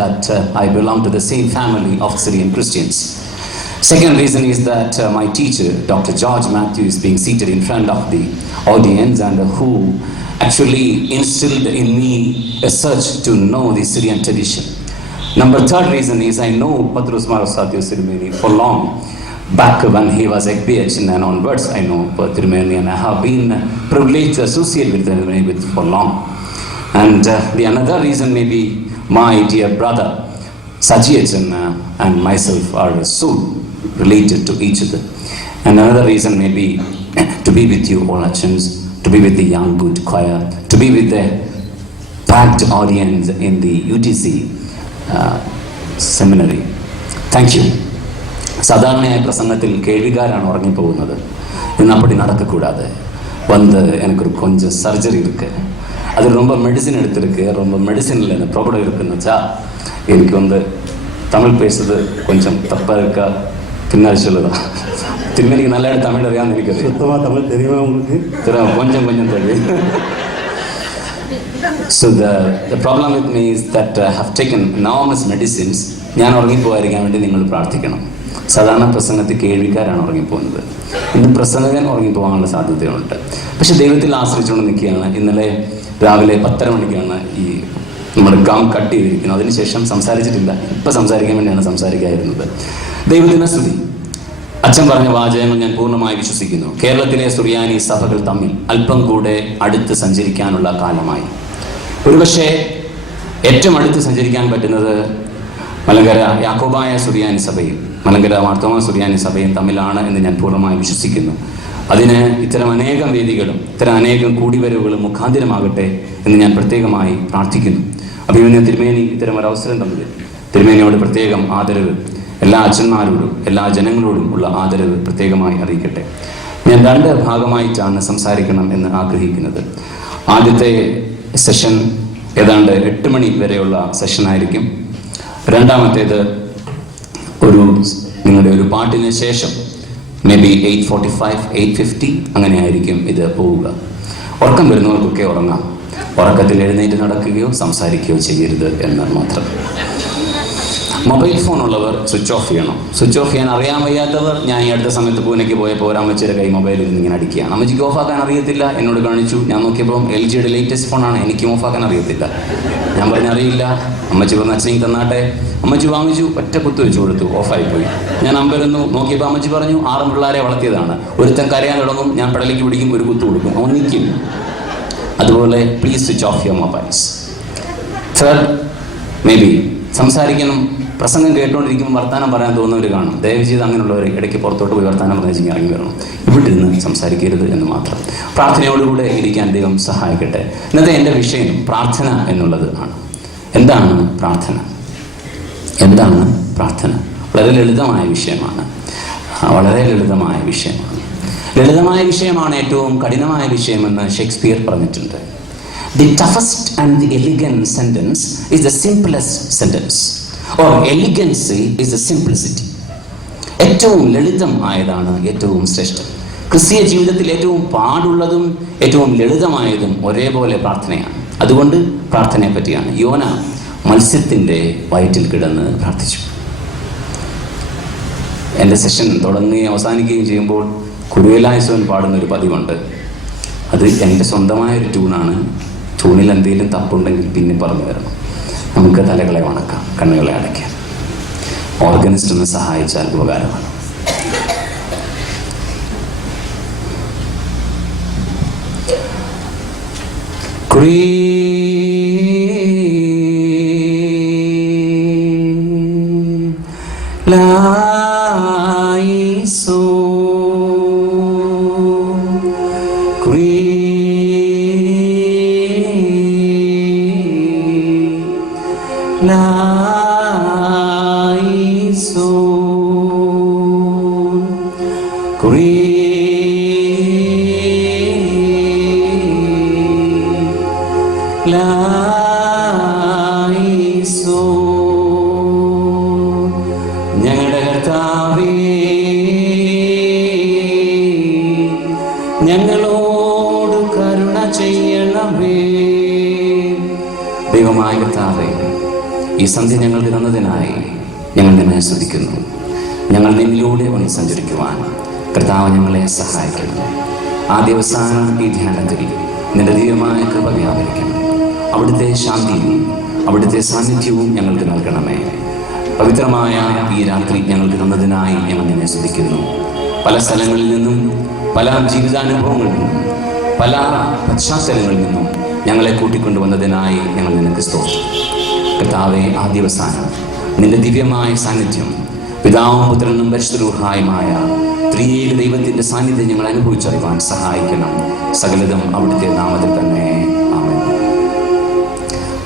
that I belong to the same family of Syrian Christians. Second reason is that my teacher, Dr. George Matthew, is being seated in front of the audience and who actually instilled in me a search to know the Syrian tradition. Third reason is I know Patros Marosatio Sirmeni for long. Back when he was XBH and onwards, I know Tirumeni and I have been privileged to associate with Tirumeni for long. And the another reason may be my dear brother Sajiyachan and myself are so related to each other. And another reason may be to be with you all Achans, to be with the young good choir, to be with the packed audience in the UTC seminary. Thank you. സാധാരണയായ പ്രസംഗത്തിൽ കേൾവിക്കാരാണ് ഉറങ്ങിപ്പോകുന്നത്. ഇന്ന് அப்படி நடக்கக்கூடாது. வந்து எனக்கு ஒரு கொஞ்சம் surgery இருக்கு, அது ரொம்ப மெடிசின் எடுத்திருக்கு, ரொம்ப மெடிசினில் எனக்கு ப்ராப்ளம் இருக்குன்னுச்சா எனக்கு வந்து தமிழ் பேசுறது கொஞ்சம் தப்பாக இருக்கா பின்னாடி சொல்லுதான். திரும்பி எனக்கு நல்லா தமிழ் அறியாமல் இருக்குது. சுத்தமாக தமிழ் தெரியுமா உங்களுக்கு? தெரியும், கொஞ்சம் கொஞ்சம் தெரியும். So the problem with me is that I have taken enormous medicines. ഞാൻ ഉറങ്ങിപ്പോകാതിരിക്കാൻ വേണ്ടി നിങ്ങൾ പ്രാർത്ഥിക്കണം. സാധാരണ പ്രസംഗത്തിൽ കേൾവിക്കാരാണ് ഉറങ്ങിപ്പോകുന്നത്. ഇന്ന് പ്രസംഗകൻ ഉറങ്ങിപ്പോകാനുള്ള സാധ്യതയുണ്ട്. പക്ഷെ ദൈവത്തിൽ ആശ്രയിച്ചുകൊണ്ട് നിൽക്കുകയാണ്. ഇന്നലെ രാവിലെ 10:30 മണിക്കാണ് ഈ നമ്മുടെ ഗം കട്ട് ചെയ്തിരിക്കുന്നത്. അതിനുശേഷം സംസാരിച്ചിട്ടില്ല. ഇപ്പം സംസാരിക്കാൻ വേണ്ടിയാണ് സംസാരിക്കാതിരുന്നത്. ദൈവത്തിന് സ്തുതി. അച്ഛൻ പറഞ്ഞ വാചകങ്ങൾ ഞാൻ പൂർണ്ണമായി വിശ്വസിക്കുന്നു. കേരളത്തിലെ സുറിയാനി സഭകൾ തമ്മിൽ അല്പം കൂടെ അടുത്ത് സഞ്ചരിക്കാനുള്ള കാലമായി. ഒരുപക്ഷെ ഏറ്റവും അടുത്ത് സഞ്ചരിക്കാൻ പറ്റുന്നത് മലങ്കര യാക്കോബായ സുറിയാനി സഭയും മലങ്കര മാർത്തോമ സുറിയാനി സഭയും തമ്മിലാണ് എന്ന് ഞാൻ പൂർണ്ണമായി വിശ്വസിക്കുന്നു. അതിന് ഇത്തരം അനേകം വേദികളും ഇത്തരം അനേകം കൂടിവരവുകളും മുഖാന്തിരമാകട്ടെ എന്ന് ഞാൻ പ്രത്യേകമായി പ്രാർത്ഥിക്കുന്നു. അഭിമന്യ തിരുമേനി ഇത്തരം ഒരു അവസരം തന്നത് തിരുമേനിയോട് പ്രത്യേകം ആദരവ്, എല്ലാ അച്ഛന്മാരോടും എല്ലാ ജനങ്ങളോടും ഉള്ള ആദരവ് പ്രത്യേകമായി അറിയിക്കട്ടെ. ഞാൻ 2 ഭാഗമായിട്ടാണ് സംസാരിക്കണം എന്ന് ആഗ്രഹിക്കുന്നത്. ആദ്യത്തെ സെഷൻ ഏതാണ്ട് 8 മണി വരെയുള്ള സെഷനായിരിക്കും. രണ്ടാമത്തേത് നിങ്ങളുടെ ഒരു പാട്ടിന് ശേഷം മേ ബി 8:45, 8:50 അങ്ങനെയായിരിക്കും ഇത് പോവുക. ഉറക്കം വരുന്നവർക്കൊക്കെ ഉറങ്ങാം. ഉറക്കത്തിൽ എഴുന്നേറ്റ് നടക്കുകയോ സംസാരിക്കുകയോ ചെയ്യരുത് എന്ന് മാത്രം. മൊബൈൽ ഫോൺ ഉള്ളവർ സ്വിച്ച് ഓഫ് ചെയ്യണം. സ്വിച്ച് ഓഫ് ചെയ്യാൻ അറിയാൻ വയ്യാത്തവർ, ഞാൻ ഈ അടുത്ത സമയത്ത് പൂനെക്ക് പോയപ്പോൾ ഒരമ്മച്ചിയുടെ കൈ മൊബൈലിൽ നിന്ന് ഇങ്ങനെ അടിക്കുകയാണ്. അമ്മച്ചിക്ക് ഓഫാക്കാൻ അറിയത്തില്ല, എന്നോട് കാണിച്ചു. ഞാൻ നോക്കിയപ്പോൾ LGയുടെ ലേറ്റസ്റ്റ് ഫോണാണ്, എനിക്കും ഓഫാക്കാൻ അറിയത്തില്ല. ഞാൻ പറഞ്ഞറിയില്ല. അമ്മച്ചി പറഞ്ഞ അച്ഛനെങ്കിൽ തന്നാട്ടെ. അമ്മച്ചി വാങ്ങിച്ചു, ഒറ്റ കുത്തു വെച്ച് കൊടുത്തു, ഓഫായിപ്പോയി. ഞാൻ അമ്പരന്നു. നോക്കിയപ്പോൾ അമ്മച്ചി പറഞ്ഞു 6 പിള്ളേരെ വളർത്തിയതാണ്. ഒരുത്തൻ കരയാൻ തുടങ്ങും, ഞാൻ പെടലേക്ക് പിടിക്കും, ഒരു കുത്തു കൊടുക്കും, അവൻ നിൽക്കും. അതുപോലെ please switch off your mobiles. Third, may be സംസാരിക്കണം, പ്രസംഗം കേട്ടുകൊണ്ടിരിക്കുമ്പോൾ വർത്താനം പറയാൻ തോന്നുന്നവർ കാണും. ദയവ് ചെയ്ത് അങ്ങനെയുള്ളവർ ഇടയ്ക്ക് പുറത്തോട്ട് പോയി വർത്താനം പറഞ്ഞു ഇറങ്ങി വരണം. ഇവിടെ ഇരുന്ന് സംസാരിക്കരുത് എന്ന് മാത്രം. പ്രാർത്ഥനയോടുകൂടെ ഇരിക്കാൻ ദൈവം സഹായിക്കട്ടെ. ഇന്നത്തെ എൻ്റെ വിഷയം പ്രാർത്ഥന എന്നുള്ളത് ആണ്. എന്താണ് പ്രാർത്ഥന? എന്താണ് പ്രാർത്ഥന? വളരെ ലളിതമായ വിഷയമാണ്. വളരെ ലളിതമായ വിഷയമാണ്. ലളിതമായ വിഷയമാണ് ഏറ്റവും കഠിനമായ വിഷയമെന്ന് ഷേക്സ്പിയർ പറഞ്ഞിട്ടുണ്ട്. The toughest and the elegant sentence is the simplest sentence, or elegancy is the simplicity. ഏറ്റവും ലളിതം ആയതാണ് ഏറ്റവും ശ്രേഷ്ഠം. ക്രിസ്തീയ ജീവിതത്തിൽ ഏറ്റവും പാടുള്ളതും ഏറ്റവും ലളിതമായതും ഒരേപോലെ പ്രാർത്ഥനയാണ്. അതുകൊണ്ട് പ്രാർത്ഥനയെ പറ്റിയാണ്. യോന മത്സ്യത്തിൻ്റെ വയറ്റിൽ കിടന്ന് പ്രാർത്ഥിച്ചു. എൻ്റെ സെഷൻ തുടങ്ങുകയും അവസാനിക്കുകയും ചെയ്യുമ്പോൾ കുരുവേലായസവൻ പാടുന്നൊരു പതിവുണ്ട്. അത് എൻ്റെ സ്വന്തമായൊരു ട്യൂണാണ്. ട്യൂണിൽ എന്തെങ്കിലും തപ്പുണ്ടെങ്കിൽ പിന്നെ പറഞ്ഞു തരണം. നമുക്ക് തലകളെ വണക്കാം, കണ്ണുകളെ അടയ്ക്കാം. ഓർഗനിസ്റ്റ് ഒന്ന് സഹായിച്ചാൽ ഉപകാരമാണ്. ഞങ്ങളുടെ കർത്താവേ, ഞങ്ങളോട് കരുണ ചെയ്യണമേ. ദൈവമായ കർത്താവേ, ഈ സന്ധ്യ ഞങ്ങൾക്ക് തന്നതിനായി ഞങ്ങൾ നിന്നെ സ്തുതിക്കുന്നു. ഞങ്ങൾ നിന്നിലൂടെ ഒന്ന് സഞ്ചരിക്കുവാൻ കർത്താവ് ഞങ്ങളെ സഹായിക്കണം. ആദ്യവസാനം ഈ ധ്യാനത്തിൽ നിന്റെ ദിവ്യമായ കൃപ വ്യാപരിക്കണം. അവിടുത്തെ ശാന്തിയും അവിടുത്തെ സാന്നിധ്യവും ഞങ്ങൾക്ക് നൽകണമേ. പവിത്രമായ ഈ രാത്രി ഞങ്ങൾക്ക് തന്നതിനായി ഞങ്ങൾ നിന്നെ സ്തുതിക്കുന്നു. പല സ്ഥലങ്ങളിൽ നിന്നും, പല ജീവിതാനുഭവങ്ങളിൽ നിന്നും, പല പശ്ചാത്തലങ്ങളിൽ നിന്നും ഞങ്ങളെ കൂട്ടിക്കൊണ്ടുവന്നതിനായി ഞങ്ങൾ നിനക്ക് സ്തോത്രം. കർത്താവേ, ആദ്യവസാനം നിന്റെ ദിവ്യമായ സാന്നിധ്യം, പിതാവും പുത്രനും പരിശുദ്ധരൂഹായുമായ ത്രിയേക ദൈവത്തിൻ്റെ സാന്നിധ്യം ഞങ്ങൾ അനുഭവിച്ചറിയുവാൻ സഹായിക്കണം. സകലതും അവിടുത്തെ നാമത്തിൽ തന്നെ. ആമേൻ.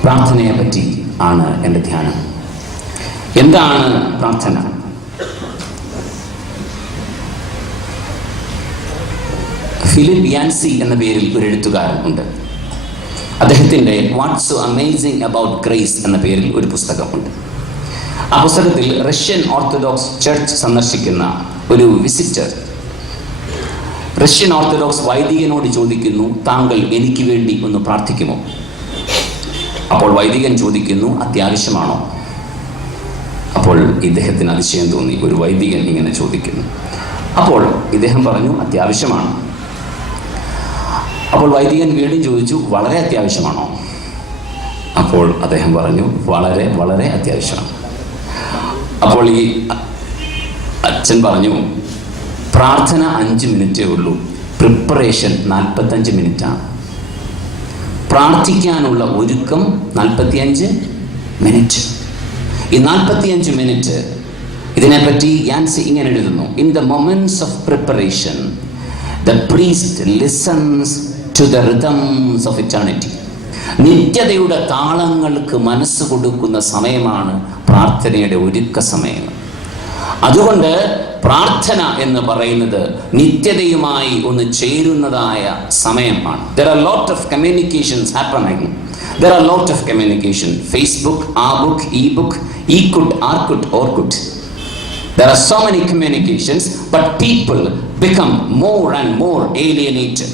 പ്രാർത്ഥനയെ പറ്റി ആണ് എൻ്റെ ധ്യാനം. എന്താണ് പ്രാർത്ഥന? ഫിലിപ്പ് യാൻസി എന്ന പേരിൽ ഒരു എഴുത്തുകാരൻ ഉണ്ട്. അദ്ദേഹത്തിൻ്റെ what's so amazing about grace എന്ന പേരിൽ ഒരു പുസ്തകമുണ്ട്. ആ പുസ്തകത്തിൽ റഷ്യൻ ഓർത്തഡോക്സ് ചർച്ച് സന്ദർശിക്കുന്ന ഒരു വിസിറ്റർ റഷ്യൻ ഓർത്തഡോക്സ് വൈദികനോട് ചോദിക്കുന്നു, താങ്കൾ എനിക്ക് വേണ്ടി ഒന്ന് പ്രാർത്ഥിക്കുമോ? അപ്പോൾ വൈദികൻ ചോദിക്കുന്നു, അത്യാവശ്യമാണോ? അപ്പോൾ ഇദ്ദേഹത്തിന് അതിശയം തോന്നി, ഒരു വൈദികൻ ഇങ്ങനെ ചോദിക്കുന്നു. അപ്പോൾ ഇദ്ദേഹം പറഞ്ഞു, അത്യാവശ്യമാണ്. അപ്പോൾ വൈദികൻ വീണ്ടും ചോദിച്ചു, വളരെ അത്യാവശ്യമാണോ? അപ്പോൾ അദ്ദേഹം പറഞ്ഞു, വളരെ വളരെ അത്യാവശ്യമാണ്. അപ്പോൾ ഈ അച്ഛൻ പറഞ്ഞു, പ്രാർത്ഥന 5 മിനിറ്റേ ഉള്ളൂ, പ്രിപ്പറേഷൻ 45 മിനിറ്റാണ്. പ്രാർത്ഥിക്കാനുള്ള ഒരുക്കം 45 മിനിറ്റ്. ഈ 45 മിനിറ്റ് ഇതിനെപ്പറ്റി യാൻസി ഇങ്ങനെ എഴുതുന്നു: in the moments of preparation the priest listens to the rhythms of eternity. നിത്യതയുടെ താളങ്ങൾക്ക് മനസ്സ് കൊടുക്കുന്ന സമയമാണ് പ്രാർത്ഥനയുടെ ഒരുക്ക സമയം. അതുകൊണ്ട് പ്രാർത്ഥന എന്ന് പറയുന്നത് നിത്യതയുമായി ഒന്ന് ചേരുന്നതായ സമയമാണ്. There are lot of communications happening. There are lot of communication. Facebook, book, e-book, e-could, r-could, or-could. There are so many communications, but people become more and more alienated.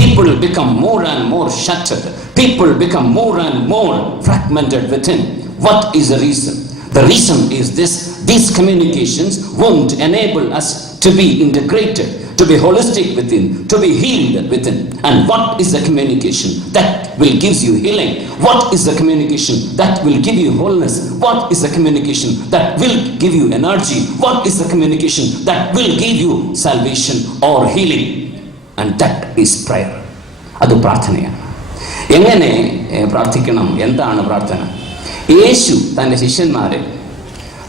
People become more and more shattered. People become more and more fragmented within. What is the reason? The reason is this: these communications won't enable us to be integrated, to be holistic within, to be healed within. And what is the communication that will give you healing? What is the communication that will give you wholeness? What is the communication that will give you energy? What is the communication that will give you salvation or healing? And that is prayer. അത് പ്രാർത്ഥനയാണ്. എങ്ങനെ പ്രാർത്ഥിക്കണം? എന്താണ് പ്രാർത്ഥന? യേശു തൻ്റെ ശിഷ്യന്മാരെ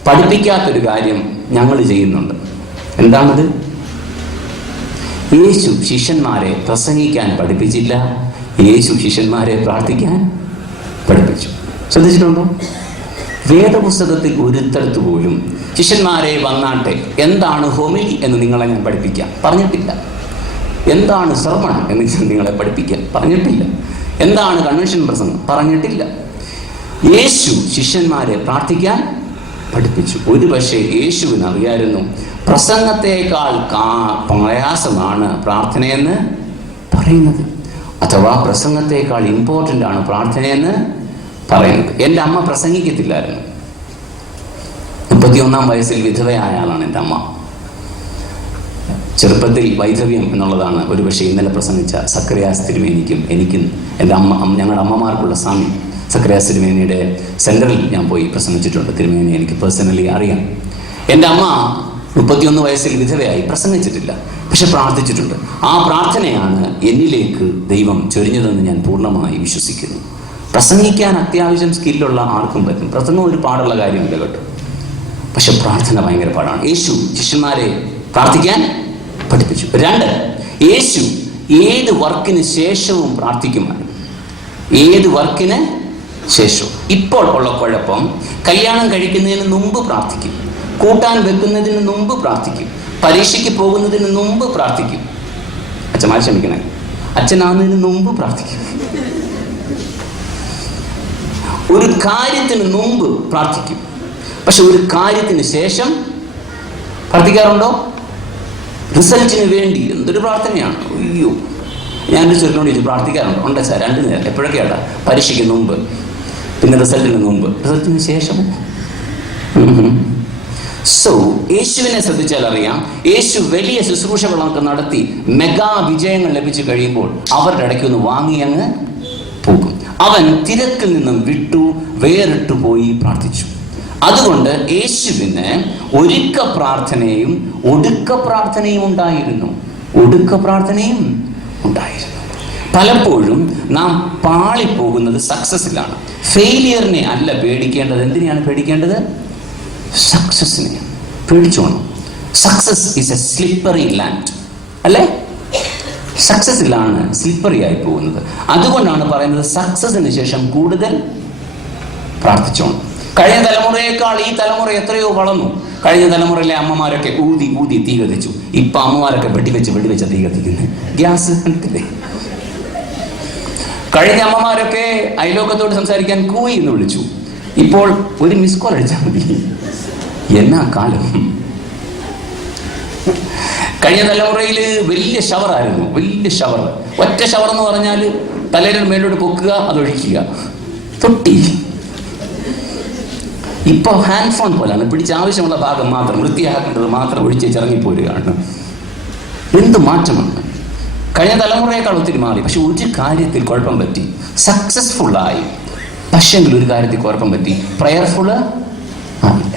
പഠിപ്പിക്കാത്തൊരു കാര്യം ഞങ്ങൾ ചെയ്യുന്നുണ്ട്. എന്താണത്? യേശു ശിഷ്യന്മാരെ പ്രസംഗിക്കാൻ പഠിപ്പിച്ചില്ല, യേശു ശിഷ്യന്മാരെ പ്രാർത്ഥിക്കാൻ പഠിപ്പിച്ചു. ശ്രദ്ധിച്ചിട്ടുണ്ടോ? വേദപുസ്തകത്തിൽ ഒരുത്തരത്ത് പോലും ശിഷ്യന്മാരെ വന്നാട്ടെ, എന്താണ് ഹോമിലി എന്ന് നിങ്ങളെ ഞാൻ പഠിപ്പിക്കാം പറഞ്ഞിട്ടില്ല. എന്താണ് സർമൺ എന്ന് നിങ്ങളെ പഠിപ്പിക്കാൻ പറഞ്ഞിട്ടില്ല. എന്താണ് കൺവെൻഷൻ പ്രസംഗം പറഞ്ഞിട്ടില്ല. യേശു ശിഷ്യന്മാരെ പ്രാർത്ഥിക്കാൻ പഠിപ്പിച്ചു. ഒരു പക്ഷേ യേശുവിന് അറിയായിരുന്നു പ്രസംഗത്തേക്കാൾ പ്രയാസമാണ് പ്രാർത്ഥനയെന്ന് പറയുന്നത്, അഥവാ പ്രസംഗത്തേക്കാൾ ഇമ്പോർട്ടൻ്റ് ആണ് പ്രാർത്ഥനയെന്ന് പറയുന്നത്. എൻ്റെ അമ്മ പ്രസംഗിക്കത്തില്ലായിരുന്നു. 31-ാം വയസ്സിൽ വിധവയായ ആളാണ് എൻ്റെ അമ്മ. ചെറുപ്പത്തിൽ വൈധവ്യം എന്നുള്ളതാണ് ഒരു പക്ഷേ ഇന്നലെ പ്രസംഗിച്ച സക്കറിയാസ് തിരുമേനിക്കും എനിക്കും എൻ്റെ ഞങ്ങളുടെ അമ്മമാർക്കുള്ള സാമ്യം. സക്കറിയാസ് തിരുമേനിയുടെ സെൻറ്ററിൽ ഞാൻ പോയി പ്രസംഗിച്ചിട്ടുണ്ട്. തിരുമേനി എനിക്ക് പേഴ്സണലി അറിയാം. എൻ്റെ അമ്മ 31 വയസ്സിൽ വിധവയായി, പ്രസംഗിച്ചിട്ടില്ല, പക്ഷെ പ്രാർത്ഥിച്ചിട്ടുണ്ട്. ആ പ്രാർത്ഥനയാണ് എന്നിലേക്ക് ദൈവം ചൊരിഞ്ഞതെന്ന് ഞാൻ പൂർണ്ണമായി വിശ്വസിക്കുന്നു. പ്രസംഗിക്കാൻ അത്യാവശ്യം സ്കില്ലുള്ള ആർക്കും പറ്റും. പ്രസംഗം ഒരു പാടുള്ള കാര്യമില്ല കേട്ടോ, പക്ഷെ പ്രാർത്ഥന ഭയങ്കര പാടാണ്. യേശു ശിഷ്യന്മാരെ പ്രാർത്ഥിക്കാൻ പഠിപ്പിച്ചു. 2, യേശു ഏത് വർക്കിന് ശേഷവും പ്രാർത്ഥിക്കുമായിരുന്നു. ഏത് വർക്കിന് ശേഷവും. ഇപ്പോൾ ഉള്ള കുഴപ്പം, കല്യാണം കഴിക്കുന്നതിന് മുമ്പ് പ്രാർത്ഥിക്കും, കൂട്ടാൻ വെക്കുന്നതിന് മുമ്പ് പ്രാർത്ഥിക്കും, പരീക്ഷയ്ക്ക് പോകുന്നതിന് മുമ്പ് പ്രാർത്ഥിക്കും. അച്ഛന്മാർ ക്ഷമിക്കണേ, അച്ഛനാകുന്നതിന് മുമ്പ് പ്രാർത്ഥിക്കും. ഒരു കാര്യത്തിന് മുമ്പ് പ്രാർത്ഥിക്കും, പക്ഷെ ഒരു കാര്യത്തിന് ശേഷം പ്രാർത്ഥിക്കാറുണ്ടോ? റിസൾട്ടിന് വേണ്ടി എന്തൊരു പ്രാർത്ഥനയാണ്. അയ്യോ, ഞാനൊരു ചെറുനോട് ചോദിച്ചു, പ്രാർത്ഥിക്കാറുണ്ടോ? ഉണ്ട് സാർ, 2 നേരം. എപ്പോഴൊക്കെയാടാ? പരീക്ഷയ്ക്ക് മുമ്പ്. പിന്നെ റിസൾട്ടിന് മുമ്പ്, റിസൾട്ടിന് ശേഷം. സോ യേശുവിനെ ശ്രദ്ധിച്ചാൽ അറിയാം, യേശു വലിയ ശുശ്രൂഷകളൊക്കെ നടത്തി മെഗാ വിജയങ്ങൾ ലഭിച്ചു കഴിയുമ്പോൾ അവരുടെ ഇടയ്ക്ക് ഒന്ന് വാങ്ങി അങ്ങ് പോകും. അവൻ തിരക്കിൽ നിന്നും വിട്ടു വേറിട്ടു പോയി പ്രാർത്ഥിച്ചു. അതുകൊണ്ട് യേശുവിന് ഒരുക്ക പ്രാർത്ഥനയും ഒടുക്ക പ്രാർത്ഥനയും ഉണ്ടായിരുന്നു. ഒടുക്ക പ്രാർത്ഥനയും ഉണ്ടായിരുന്നു. പലപ്പോഴും നാം പാളിപ്പോകുന്നത് സക്സസിലാണ്. ഫെയിലിയറിനെ അല്ല പേടിക്കേണ്ടത്. എന്തിനെയാണ് പേടിക്കേണ്ടത്? സക്സസിനെ പേടിച്ചോണം. Success is a slippery land, അല്ലേ? സക്സസിലാണ് സ്ലിപ്പറി ആയി പോകുന്നത്. അതുകൊണ്ടാണ് പറയുന്നത് സക്സസിന് ശേഷം കൂടുതൽ പ്രാർത്ഥിച്ചോണം. കഴിഞ്ഞ തലമുറയേക്കാൾ ഈ തലമുറ എത്രയോ വളർന്നു. കഴിഞ്ഞ തലമുറയിലെ അമ്മമാരൊക്കെ ഊതി ഊതി തീ കത്തിച്ചു. ഇപ്പൊ അമ്മമാരൊക്കെ വെടിവെച്ച തീ കത്തിക്കുന്നത് ഗ്യാസ് കണ്ടില്ലേ? കഴിഞ്ഞ അമ്മമാരൊക്കെ അയലോക്കത്തോട് സംസാരിക്കാൻ കൂയി എന്ന് വിളിച്ചു. ഇപ്പോൾ ഒരു മിസ് കോൾ അടിച്ചാൽ മതി. എന്നാ കാലം! കഴിഞ്ഞ തലമുറയിൽ വലിയ ഷവറായിരുന്നു, വലിയ ഷവർ. ഒറ്റ ഷവർ എന്ന് പറഞ്ഞാൽ തലയുടെ മേലോട്ട് പൊക്കുക, അതൊഴിക്കുക, തൊട്ടി. ഇപ്പൊ ഹാൻഡ് ഫോൺ പോലാണ്. പിടിച്ച ആവശ്യമുള്ള ഭാഗം മാത്രം, വൃത്തിയാക്കേണ്ടത് മാത്രം ഒഴിച്ച് ഇറങ്ങിപ്പോരുകയാണ്. എന്ത് മാറ്റമാണ്! കഴിഞ്ഞ തലമുറയേക്കാൾ ഒത്തിരി മാറി. പക്ഷെ ഒരു കാര്യത്തിൽ കുഴപ്പം പറ്റി, സക്സസ്ഫുള്ളായി. പക്ഷെങ്കിൽ ഒരു കാര്യത്തിൽ കുഴപ്പം പറ്റി, പ്രയർഫുൾ ആയില്ല.